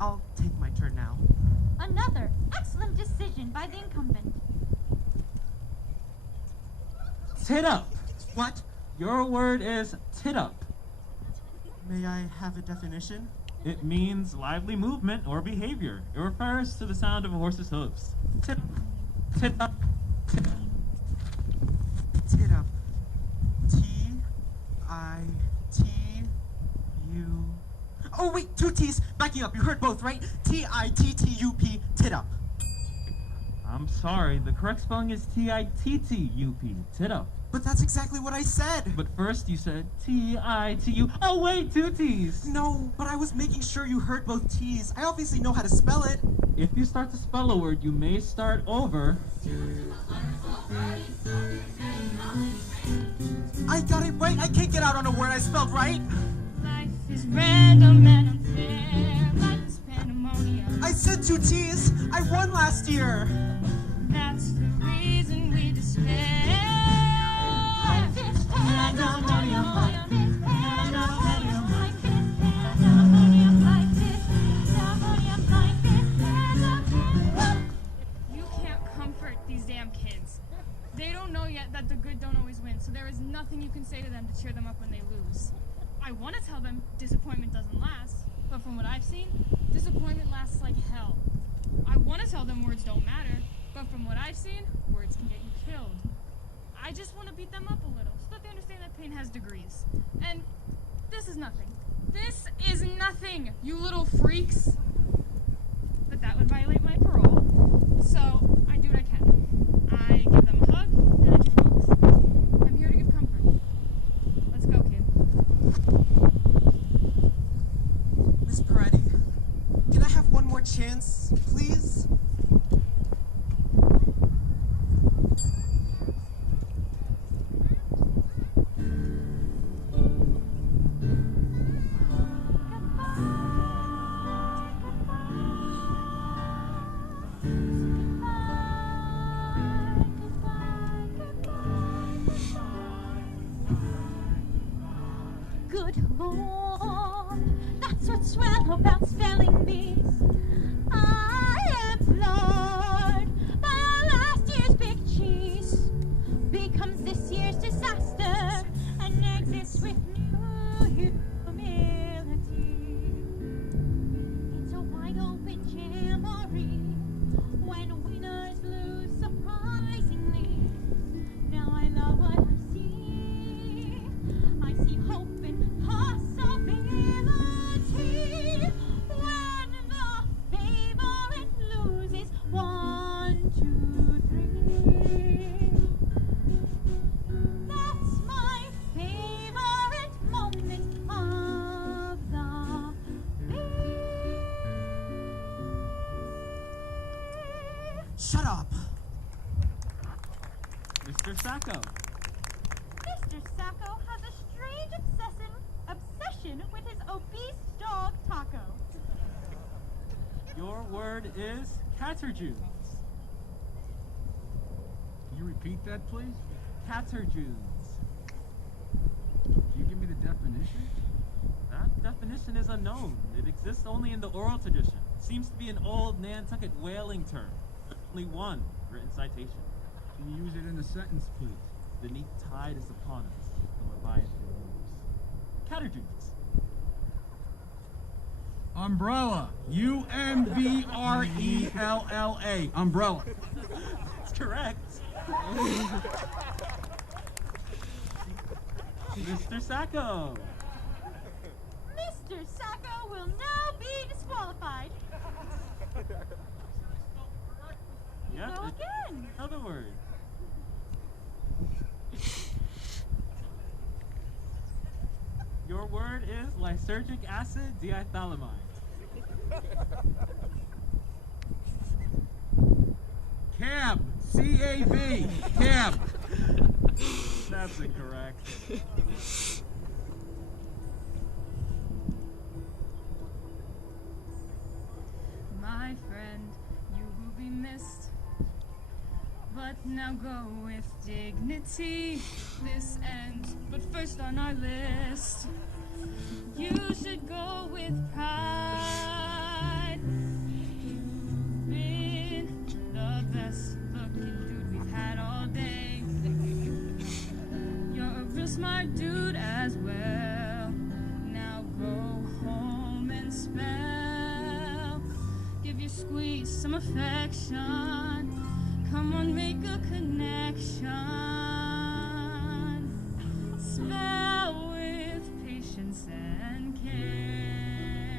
I'll take my turn now. Another excellent decision by the incumbent. Tit up. What? Your word is tit up. May I have a definition? It means lively movement or behavior. It refers to the sound of a horse's hooves. Tit up. Tit up. T-I-T-U. Oh, wait, 2 T's. Backing up, you heard both, right? T-I-T-T-U-P, tit up. I'm sorry, the correct spelling is T-I-T-T-U-P, tit up. But that's exactly what I said. But first you said T-I-T-U. Oh, wait, 2 T's. No, but I was making sure you heard both T's. I obviously know how to spell it. If you start to spell a word, you may start over. I got it right. I can't get out on a word I spelled right. Life is random and unfair. Life is pandemonium. I said 2 T's. I won last year. That's the reason we despair. Life is pandemonium. Life is pandemonium. Life is pandemonium. Life is pandemonium. Life is pandemonium. You can't comfort these damn kids. They don't know yet that the good don't always win, so there is nothing you can say to them to cheer them up when they lose. I want to tell them disappointment doesn't last, but from what I've seen, disappointment lasts like hell. I want to tell them words don't matter, but from what I've seen, words can get you killed. I just want to beat them up a little so that they understand that pain has degrees. And this is nothing. This is nothing, you little freaks. But that would violate my parole. So I do what I can. I give them a hug and a few. I'm here to give comfort. Let's go, kid. Miss Peretti, can I have one more chance, please? Good Lord, that's what's swell about spelling bees. I am floored by our last year's big cheese. Becomes this year's disaster and exits with new humility. It's a wide open jamboree when winners lose surprisingly. Now I love what I see. I see hope and possibility when the favorite loses 1, 2, 3. That's my favorite moment of the day. Shut up. Mr. Sacco. Mr. Sacco has a strange obsession with his obese dog, Taco. Your word is Caterjuice. Can you repeat that, please? Caterjuice. Can you give me the definition? That definition is unknown. It exists only in the oral tradition. Seems to be an old Nantucket whaling term. Only one written citation. Can you use it in a sentence, please? The neat tide is upon us, and we're by it for years. Caterjuice. Umbrella. U-M-B-R-E-L-L-A. Umbrella. That's correct. Mr. Sacco. Mr. Sacco will now be disqualified. Yeah, Go again. Another word. Your word is lysergic acid diethylamide. Cab. C-A-B. Cab. That's incorrect. My friend, you will be missed. But now go with dignity. This ends, but first on our list. You should go with pride. You've been the best looking dude we've had all day. You're a real smart dude as well. Now go home and spell. Give your squeeze some affection. Come on, make a connection. Spell with patience and care.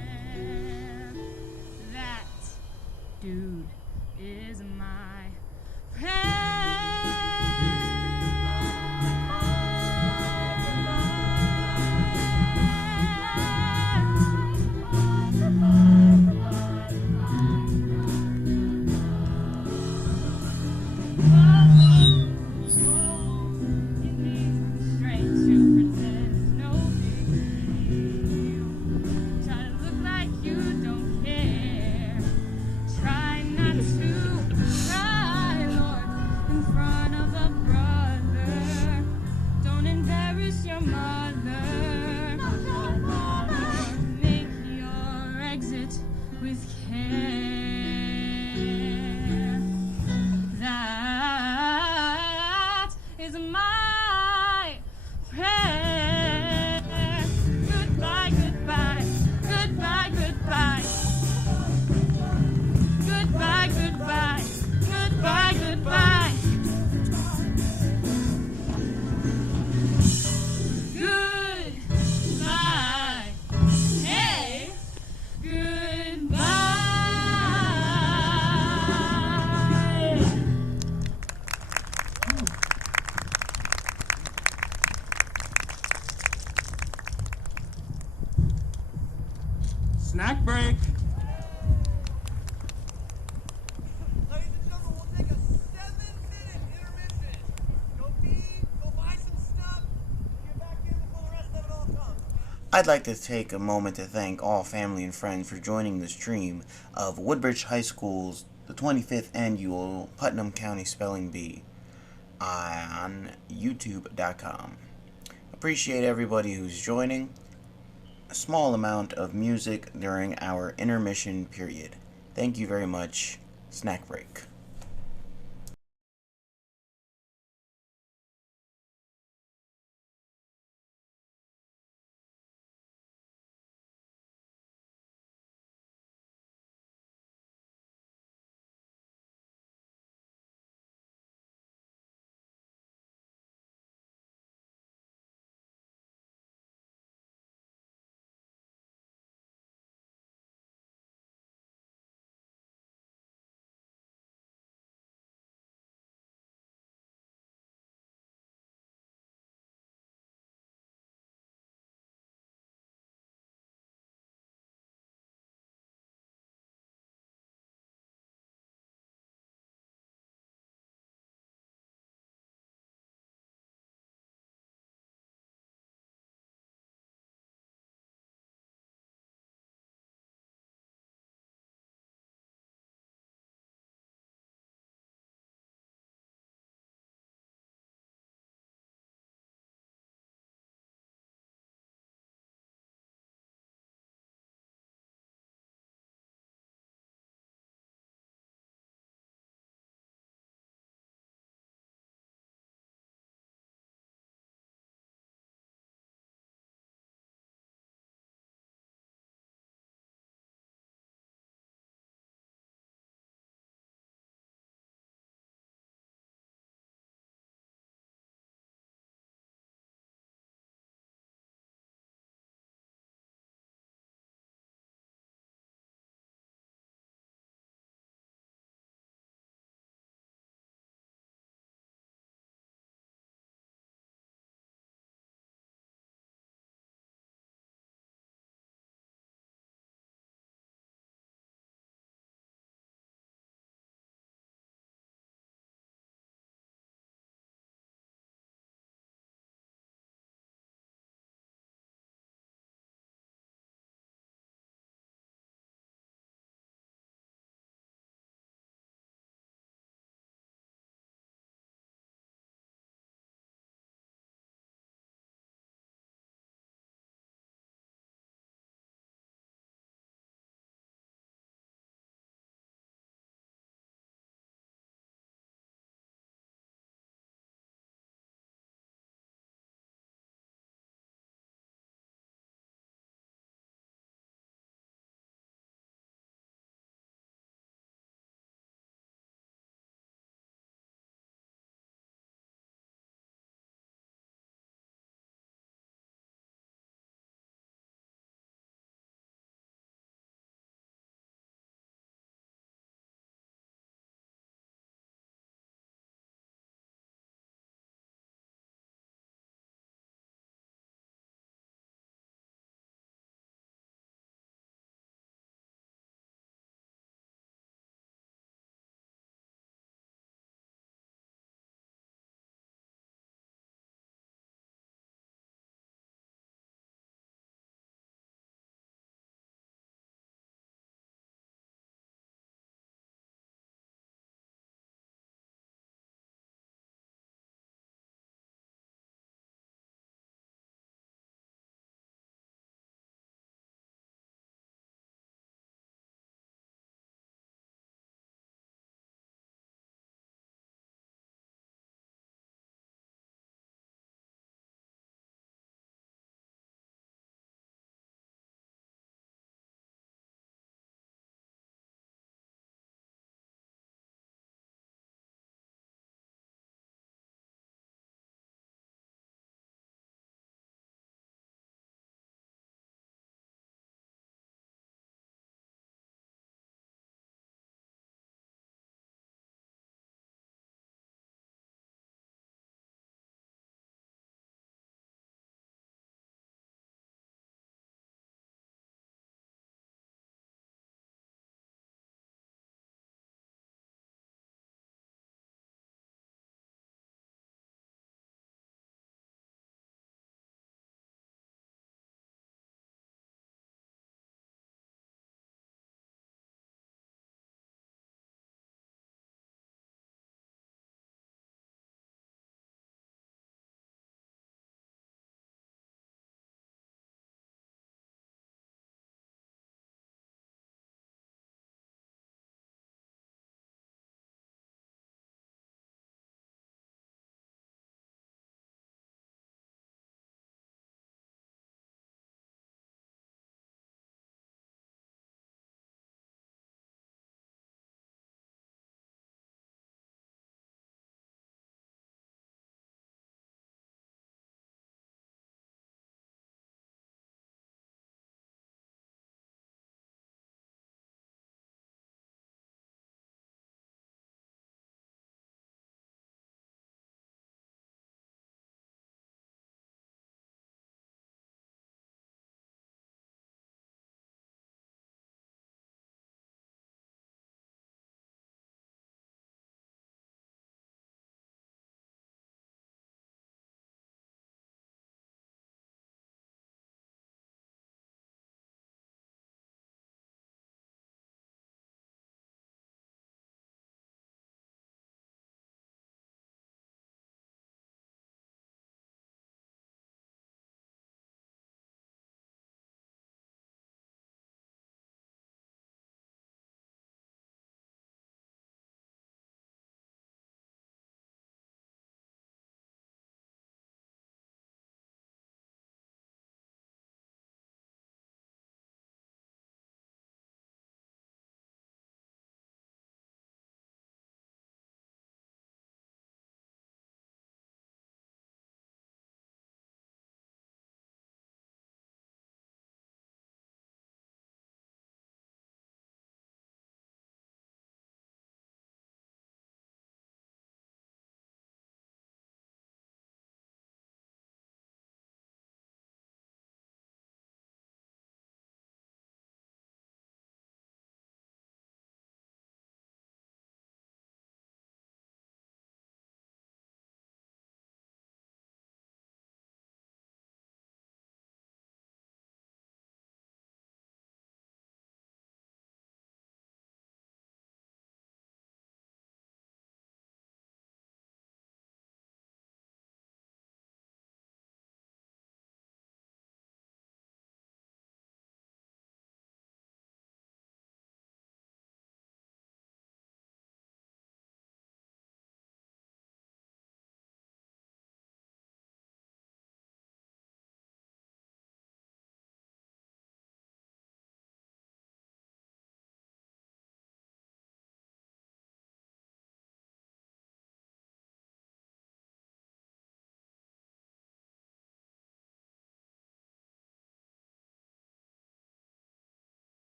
Snack break. Ladies and gentlemen, we'll take a 7-minute intermission. Go pee, go buy some stuff, get back in before the rest of it all comes. I'd like to take a moment to thank all family and friends for joining the stream of Woodbridge High School's the 25th Annual Putnam County Spelling Bee on YouTube.com. Appreciate everybody who's joining. A small amount of music during our intermission period. Thank you very much. Snack break.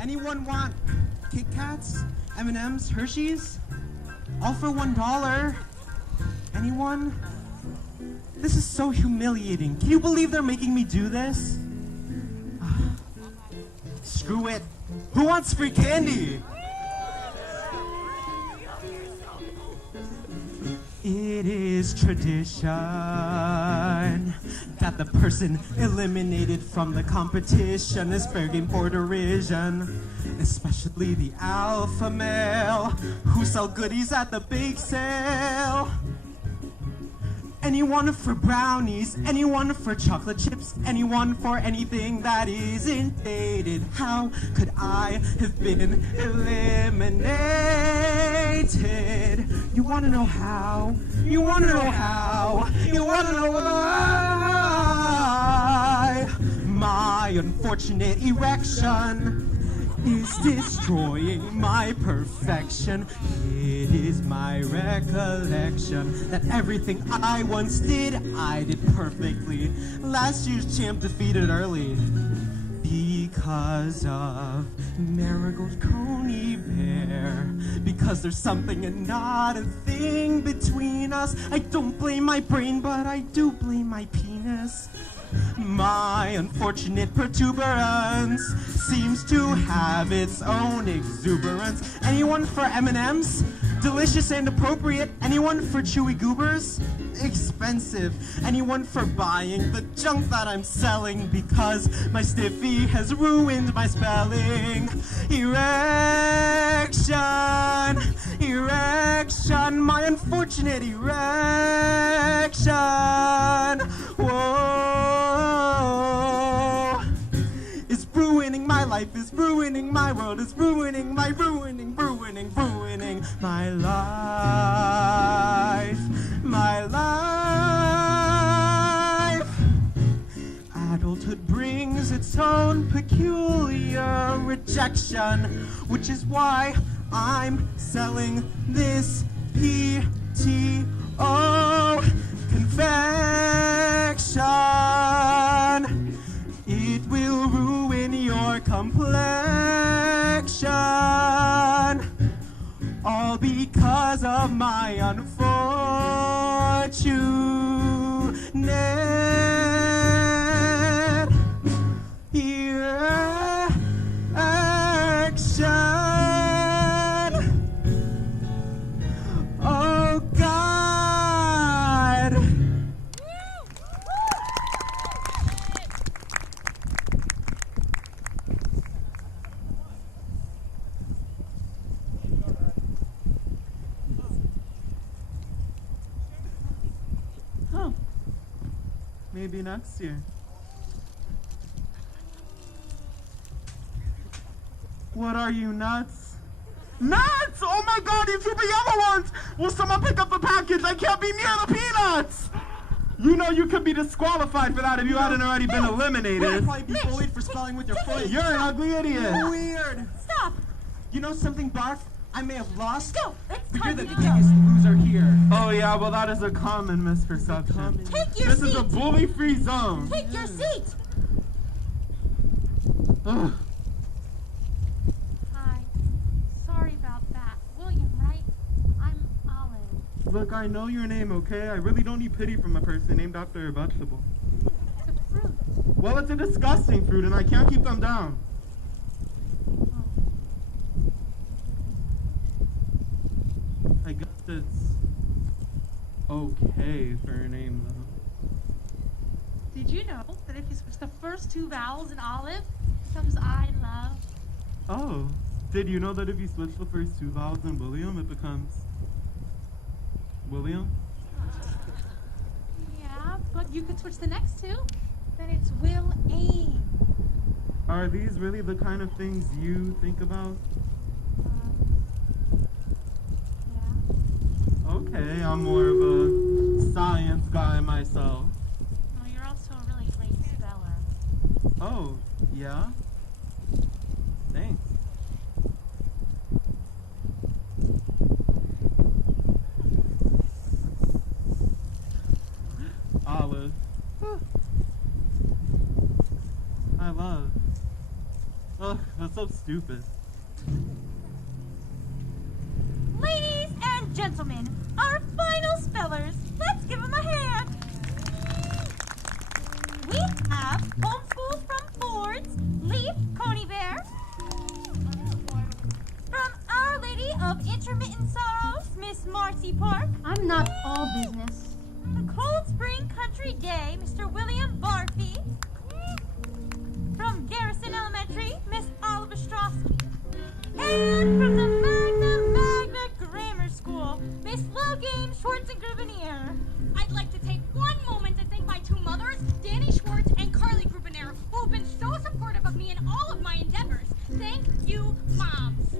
Anyone want Kit Kats, M&Ms, Hershey's? All for $1. Anyone? This is so humiliating. Can you believe they're making me do this? Screw it. Who wants free candy? It is tradition that the person eliminated from the competition is fair game for derision. Especially the alpha male who sell goodies at the bake sale. Anyone for brownies, anyone for chocolate chips, anyone for anything that isn't dated. How could I have been eliminated? You wanna know how? You wanna know how? You wanna know why? My unfortunate erection is destroying my perfection. It is my recollection that everything I once did, I did perfectly. Last year's champ defeated early because of Marigold Coney Bear. Because there's something and not a thing between us. I don't blame my brain, but I do blame my penis. My unfortunate protuberance seems to have its own exuberance. Anyone for M&Ms? Delicious and appropriate. Anyone for chewy goobers? Expensive. Anyone for buying the junk that I'm selling because my stiffy has ruined my spelling? Erection, erection, my unfortunate erection. Whoa, it's ruining my life, it's ruining my world, it's ruining my ruining my life, my life. Adulthood brings its own peculiar rejection, which is why I'm selling this PTO confection. It will ruin your complexion, all because of my unfortunate erection. Oh God. Huh. Maybe next year. What are you, nuts? Nuts! Oh my God, you two yellow ones! Will someone pick up the package? I can't be near the peanuts! You know you could be disqualified for that if you hadn't already been eliminated. Mitch, You'll probably be bullied for spelling with your foot. You're an ugly idiot. Weird. Stop. You know something, Barf? I may have lost, Go. It's but you're time the to go. biggest loser here. Oh yeah, well that is a common misperception. Take your This seat. is a bully-free zone. Take your seat. Ugh. Hi. Sorry about that. William, right? I'm Olive. Look, I know your name, okay? I really don't need pity from a person named after a vegetable. It's a fruit. Well, it's a disgusting fruit, and I can't keep them down. I guess it's okay for a name, though. Did you know that if you switch the first two vowels in Olive, it becomes I love? Oh, did you know that if you switch the first two vowels in William, it becomes William? Yeah, but you could switch the next two. Then it's Will Aim. Are these really the kind of things you think about? Okay, I'm more of a science guy myself. Oh, you're also a really great speller. Oh, yeah? Thanks. Olive. I love. Ugh, that's so stupid. stupid. Ladies and gentlemen, our final spellers. Let's give them a hand. We have homeschools from Ford's, Leaf Coney Bear. From Our Lady of Intermittent Sorrows, Miss Marcy Park. I'm not all business. Cold Spring Country Day, Mr. William Barfy. From Garrison Elementary, Miss Oliver Strosky. And from the Magna Grammar School, Miss Logan Schwartz and Grubinier. I'd like to take one moment to thank my two mothers, Danny Schwartz and Carly Grubiner, who have been so supportive of me in all of my endeavors. Thank you, moms.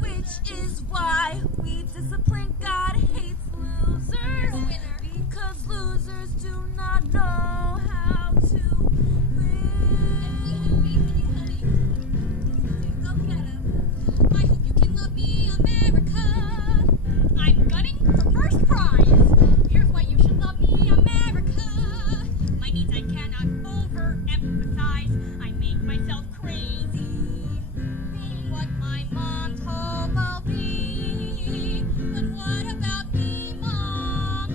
Which is why we discipline God hates losers. Because losers do not know how to I hope you can love me, America. I'm gunning for first prize. Here's why you should love me, America. My needs I cannot overemphasize. I make myself crazy. Being what my mom's hope I'll be. But what about me, Mom?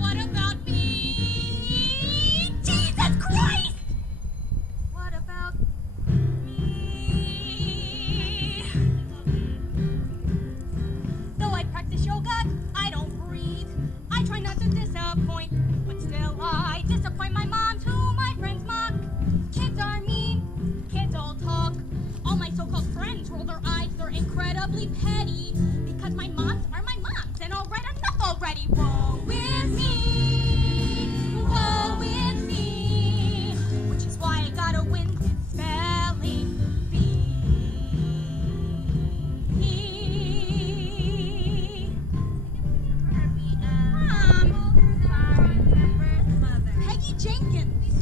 What about me? Jesus Christ! What about Though I practice yoga, I don't breathe. I try not to disappoint, but still I disappoint my moms who my friends mock. Kids are mean, kids all talk. All my so-called friends roll their eyes, they're incredibly petty. Because my moms are my moms, and I'll write enough already. Woe is me, woe is me. Which is why I gotta win this spelling bee. Peggy Jenkins.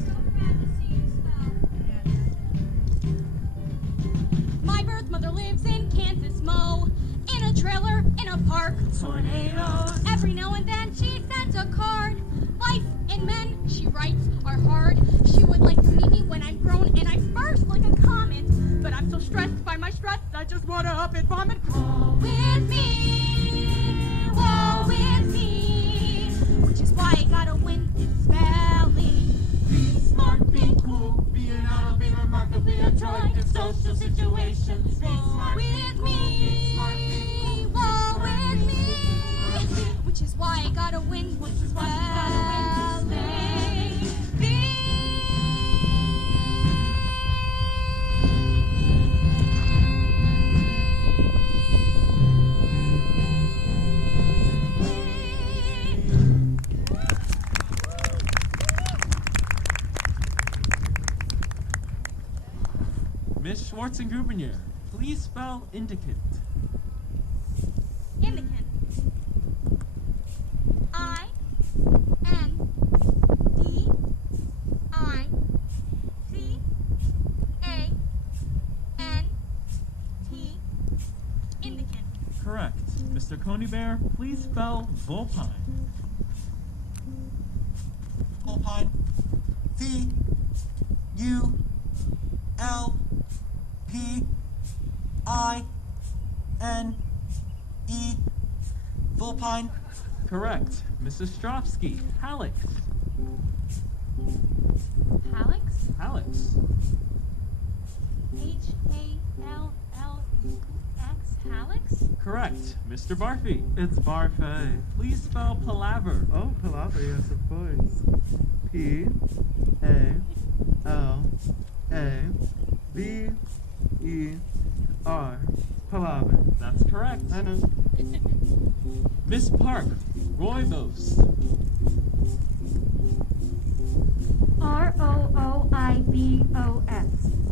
My birth mother lives in Kansas, Mo. In a trailer, in a park. Tornadoes. Every now and then she sends a card. Life and men, she writes, are hard. She would like to meet me when I'm grown and I first like a comment. But I'm so stressed by my stress, I just wanna up and vomit. Woe is me, woe is me. Which is why I gotta win this spelling. Be smart, be cool, be an honor, be remarkably adroit in social situations. Be smart, be With cool, be smart, be cool, me, woe with me. Which is why I gotta win this spelling bee. Miss Schwartz and Grubinier, please spell indicant. Indicant. I-N-D-I-C-A-N-T. Indicant. Correct. Mr. Coney Bear, please spell vulpine. Vulpine. V-U-L-P-I-N-E. Vulpine. Correct. Mrs. Stropsky, Halix. Halix? Halix. H-A-L-L-E-X. Halix? Correct. Mr. Barfy. It's Barfay. Please spell palaver. Oh, palaver, yes, of course. P-A-L-A-V-E-R. Palaver. That's correct. I know. Miss Park, Roivos. R-O-O-I-B-O-S.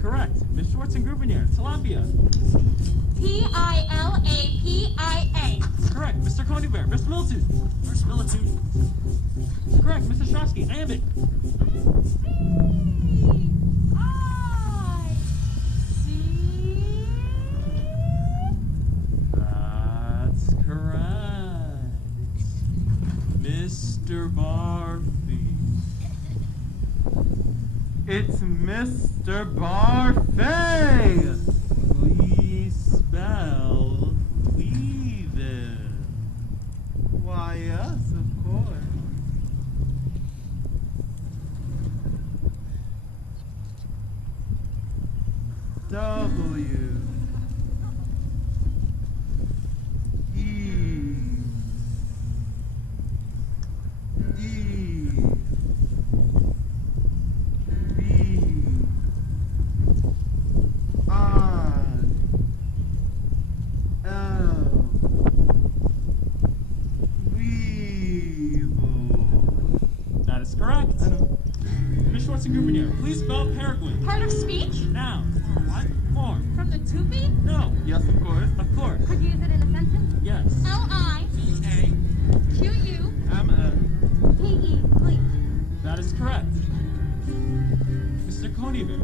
Correct. Miss Schwartz and Grubinier, tilapia. T-I-L-A-P-I-A. Correct. Mr. Coney Bear, Miss Militude. First Militude. Correct. Mr. Strosky, iambic. That's correct. Mr. Barfy. It's Mr. Barfay! Please spell weaving. Why, yes, of course. W E E B I L Weevil. That is correct. Ms. Schwarzenegger, please spell peregrine. Part of speech? Noun. What? Form. From the Tupi? No. Yes, of course. Of course. Could you use it in a sentence? Yes. L-I-Q-U-P-E, please. That is correct. Mr. Conybear.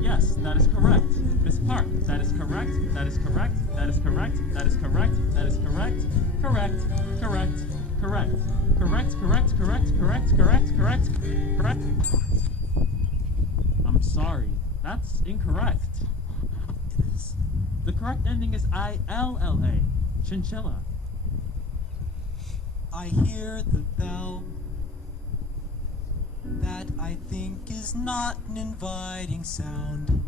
Yes, that is correct. Miss Park. That is correct. That is correct. That is correct. That is correct. That is correct. Correct. Correct. Correct. Correct. Correct. Correct. Correct. Correct. Correct. Correct. I'm sorry. That's incorrect. It is. The correct ending is I-L-L-A. Chinchilla. I hear the bell. That I think is not an inviting sound.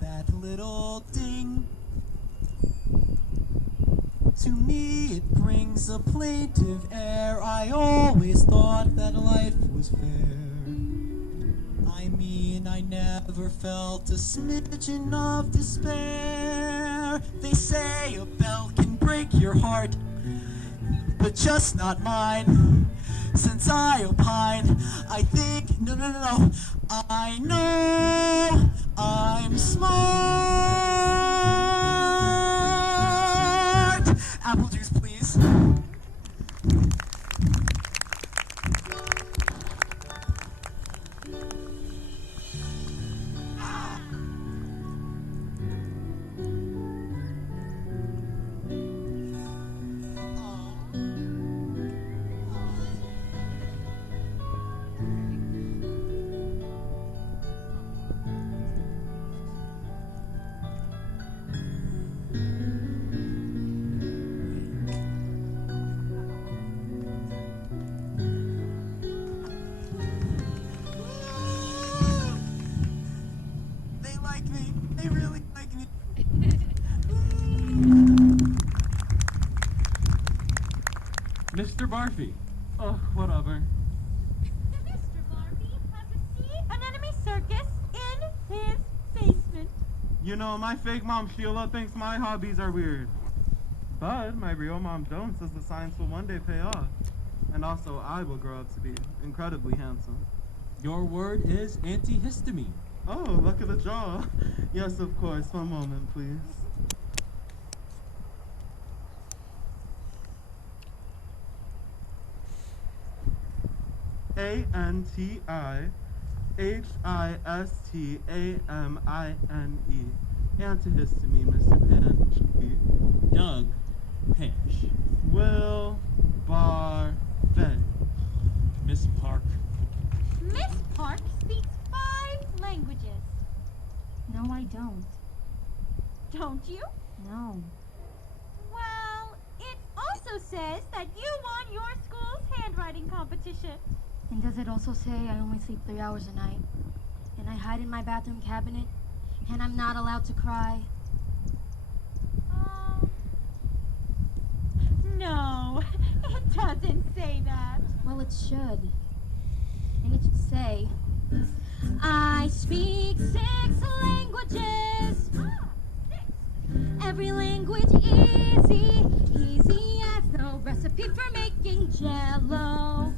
That little ding. To me it brings a plaintive air. I always thought that life was fair. I mean, I never felt a smidgen of despair. They say a bell can break your heart, but just not mine. Since I opine, I think, no, I know I'm smart. Apple juice, please. They really like me. Mr. Barfy. Oh, whatever. Mr. Barbie has a sea anemone circus in his basement. You know, my fake mom Sheila thinks my hobbies are weird. But my real mom Joan says the science will one day pay off. And also, I will grow up to be incredibly handsome. Your word is antihistamine. Oh, look at the jaw. Yes, of course. One moment, please. Antihistamine. Antihistamine, Mr. Pinch. Doug Pinch. Will Barfay. Miss Park. Miss Park speaks 5 languages. No, I don't. Don't you? No. Well, it also says that you won your school's handwriting competition. And does it also say I only sleep 3 hours a night? And I hide in my bathroom cabinet? And I'm not allowed to cry? No, it doesn't say that. Well, it should. And it should say, I speak 6 languages. Every language easy as no recipe for making jello.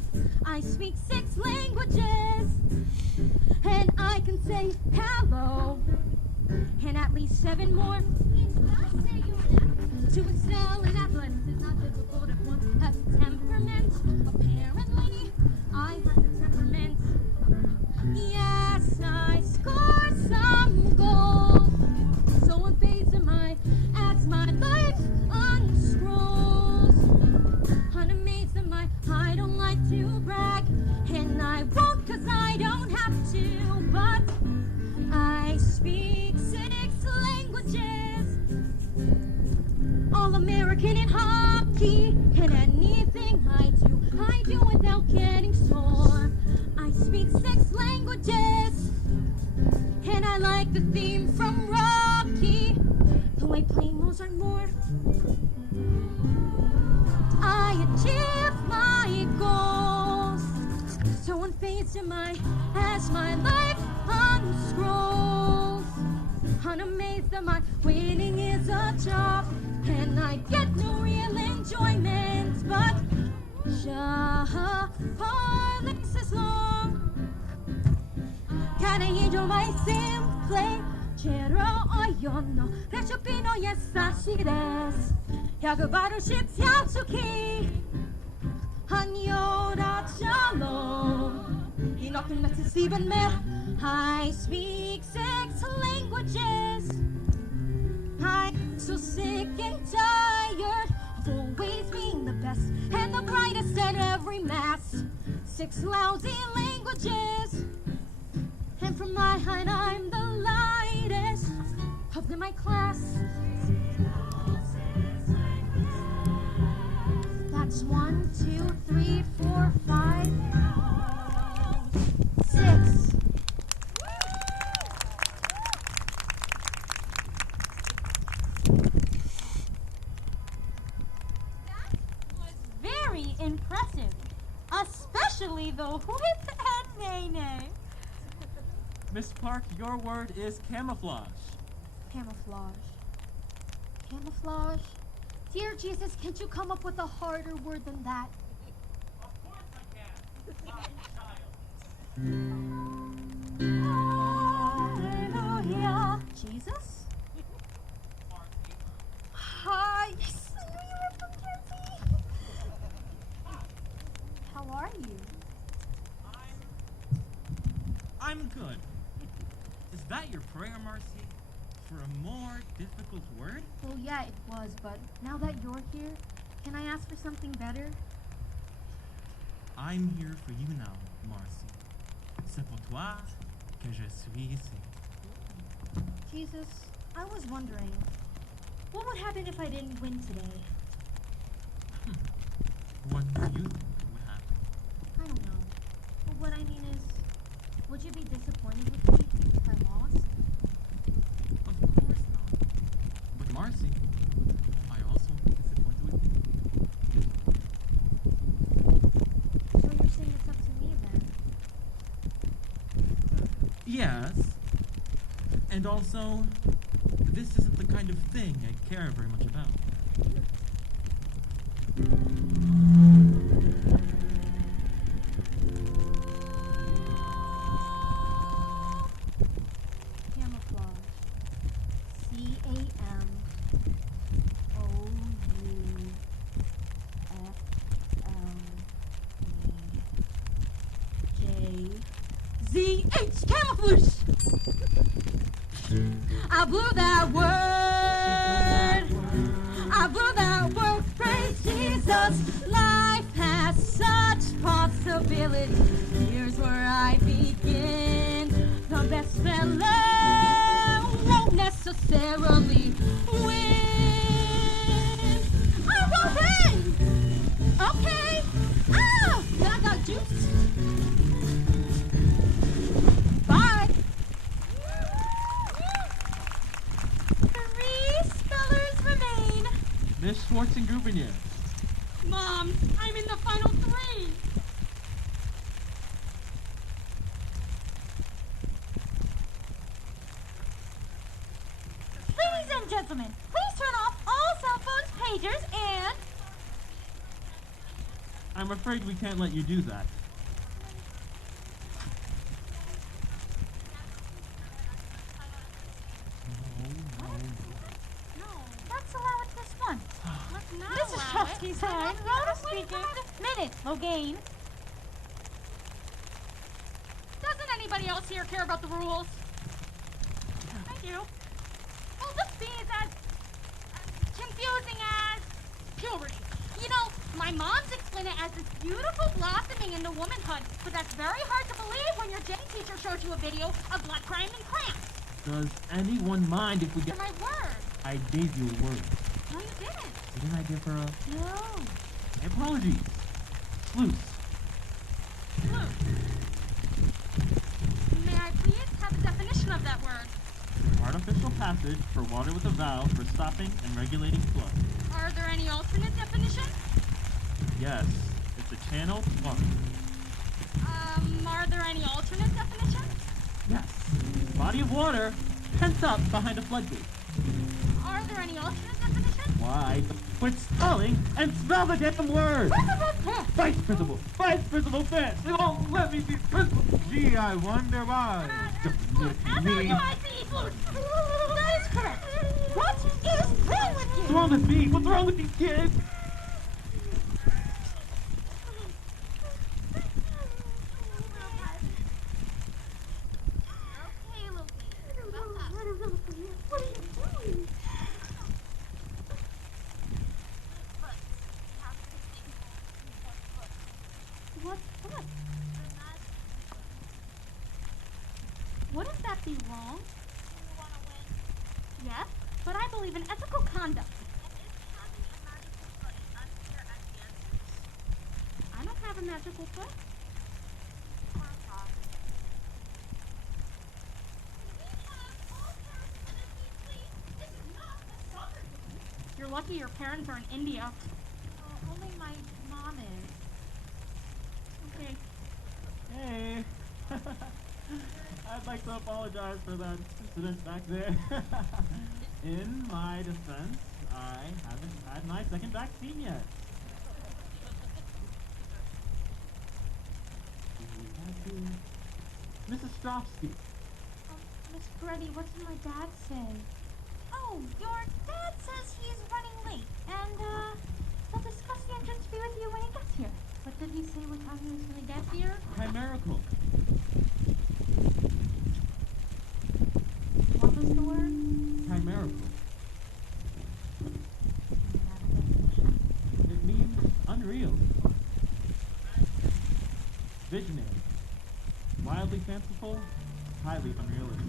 I speak 6 languages, and I can say hello, and at least 7 more. To excel in athletics is not difficult if one has a temperament. Apparently, I have the temperament. Yes, I score some goals. So amazing as my life unscrolls. Unamazing I don't like to brag, and I won't 'cause I don't have to. All-American in hockey. And anything I do without getting sore. I speak 6 languages. And I like the theme from Rocky. Though I play Mozart more. I achieve my goals. So unfazed am I as my life unscrolls. Unamazed am I, winning is a job. And I get no real enjoyment. But parlays is long. Kareiro mai simple. Chero oyono. Rechupino yesashi desu. Yagubaru shitsuki. Hanyora shalom. Inokin natisiban mer. I speak 6 languages. I'm so sick and tired of always being the best and the brightest at every mass. 6 lousy languages. And from my height I'm the lightest of my class. That's 1, 2, 3, 4, 5, 6. Very impressive. Especially the whip and nay-nay. Miss Park, your word is camouflage. Camouflage. Camouflage? Dear Jesus, can't you come up with a harder word than that? Of course I can. Hallelujah. Jesus? Hi. Yes, I knew you were from Kentucky. How are you? I'm good. Is that your prayer, Marcy? For a more difficult word? Well, yeah, it was, but now that you're here, can I ask for something better? I'm here for you now, Marcy. C'est pour toi que je suis ici. Jesus, I was wondering, what would happen if I didn't win today? What do you think would happen? I don't know. But what I mean is, would you be disappointed with me if I lost? Of course not. But Marcy, I also disappointed with you. So you're saying it's up to me then? Yes. And also, this isn't the kind of thing I care very much about. Camouflage. C-A-M-O-U-F-L-E-J-Z-H. Camouflage! I blew that word. I blew that word. Praise Jesus. Life has such possibilities. Here's where I begin. The best fella won't necessarily win. I won't win. Okay. Ah, I got juice. Bye. 3 spellers remain. Miss Schwarzengrubenier. Mom, I'm in the final 3. Ladies and gentlemen, please turn off all cell phones, pagers, and... I'm afraid we can't let you do that. Let's allow it this one. Mrs. Chofsky's time. Rhoda speaking. Minute, Logain. Doesn't anybody else here care about the rules? Thank you. Well, this bee is as confusing as puberty. You know, my mom's explained it as this beautiful blossoming into womanhood, but that's very hard to believe when your J teacher shows you a video of blood crime and cramps. Does anyone mind if we get... My word. I gave you a word. No, you didn't. Is it an idea for a... No. My apologies. Sleuths. May I please have a definition of that word? Artificial passage for water with a valve for stopping and regulating flow. Are there any alternate definitions? Yes, it's a channel water. Are there any alternate definitions? Yes. Body of water pent up behind a floodgate. Are there any alternate definitions? Why? Quit stalling and spell the damn word! Vice principal! Vice principal Fitz! They won't let me be principal! Gee, I wonder why. That is correct. What is wrong with you? What's wrong with me? What's wrong with these kids? What are you doing? What's what? Would if that be wrong? Yes, but I believe in ethical conduct. I don't have a magical foot. You're lucky your parents are in India. Only my mom is. Okay. Hey. I'd like to apologize for that incident back there. In my defense, I haven't had my second vaccine yet. Mrs. Stropsky. Miss Peretti, what did my dad say? Oh, your dad says he's running late, and, he'll discuss the entrance fee with you when he gets here. What did he say what time he was gonna get here? Chimerical. What was the word? Chimerical. It means unreal. Visionary. Wildly fanciful, highly unrealistic.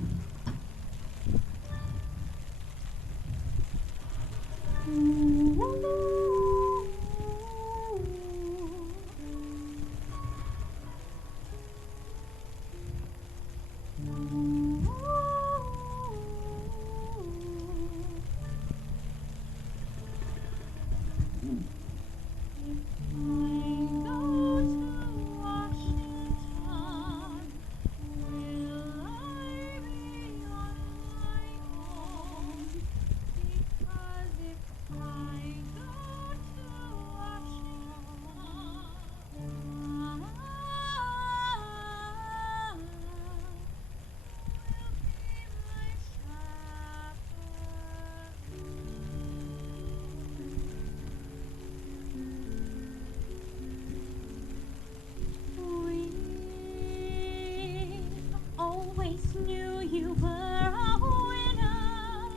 Always knew you were a winner.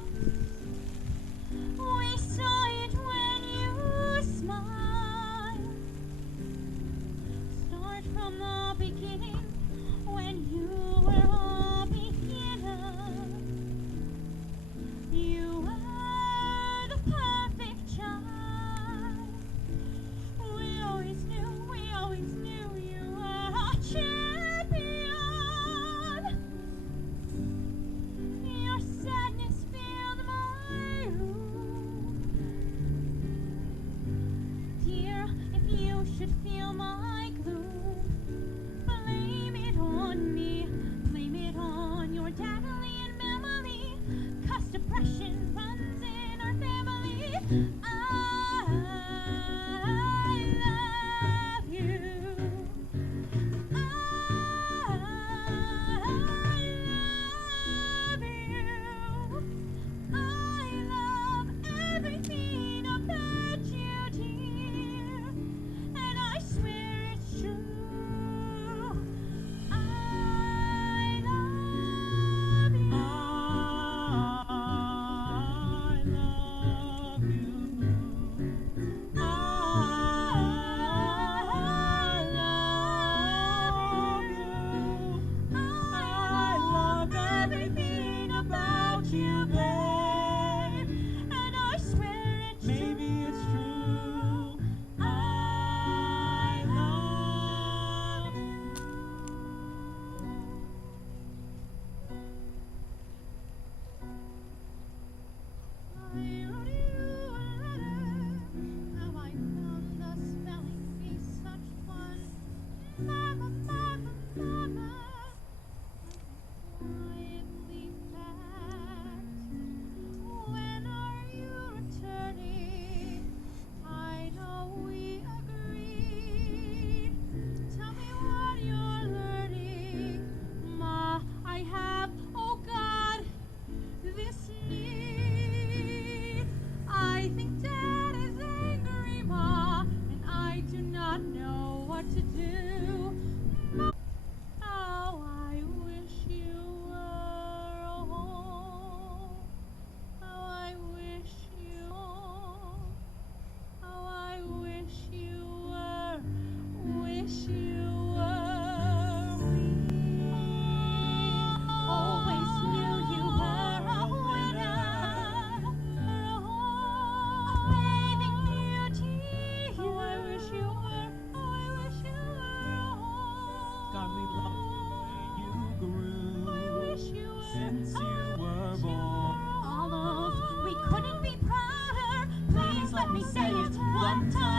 We saw it when you smiled. Start from the beginning when you were a beginner. You were the perfect child. We always knew you were a champion. Your sadness filled my room. Dear, if you should feel my gloom, blame it on me, blame it on your daddy and memory, 'cause depression runs in our family. I love you. I love everything about you, dear, and I swear it's true. I love you. I love you. me say it one time.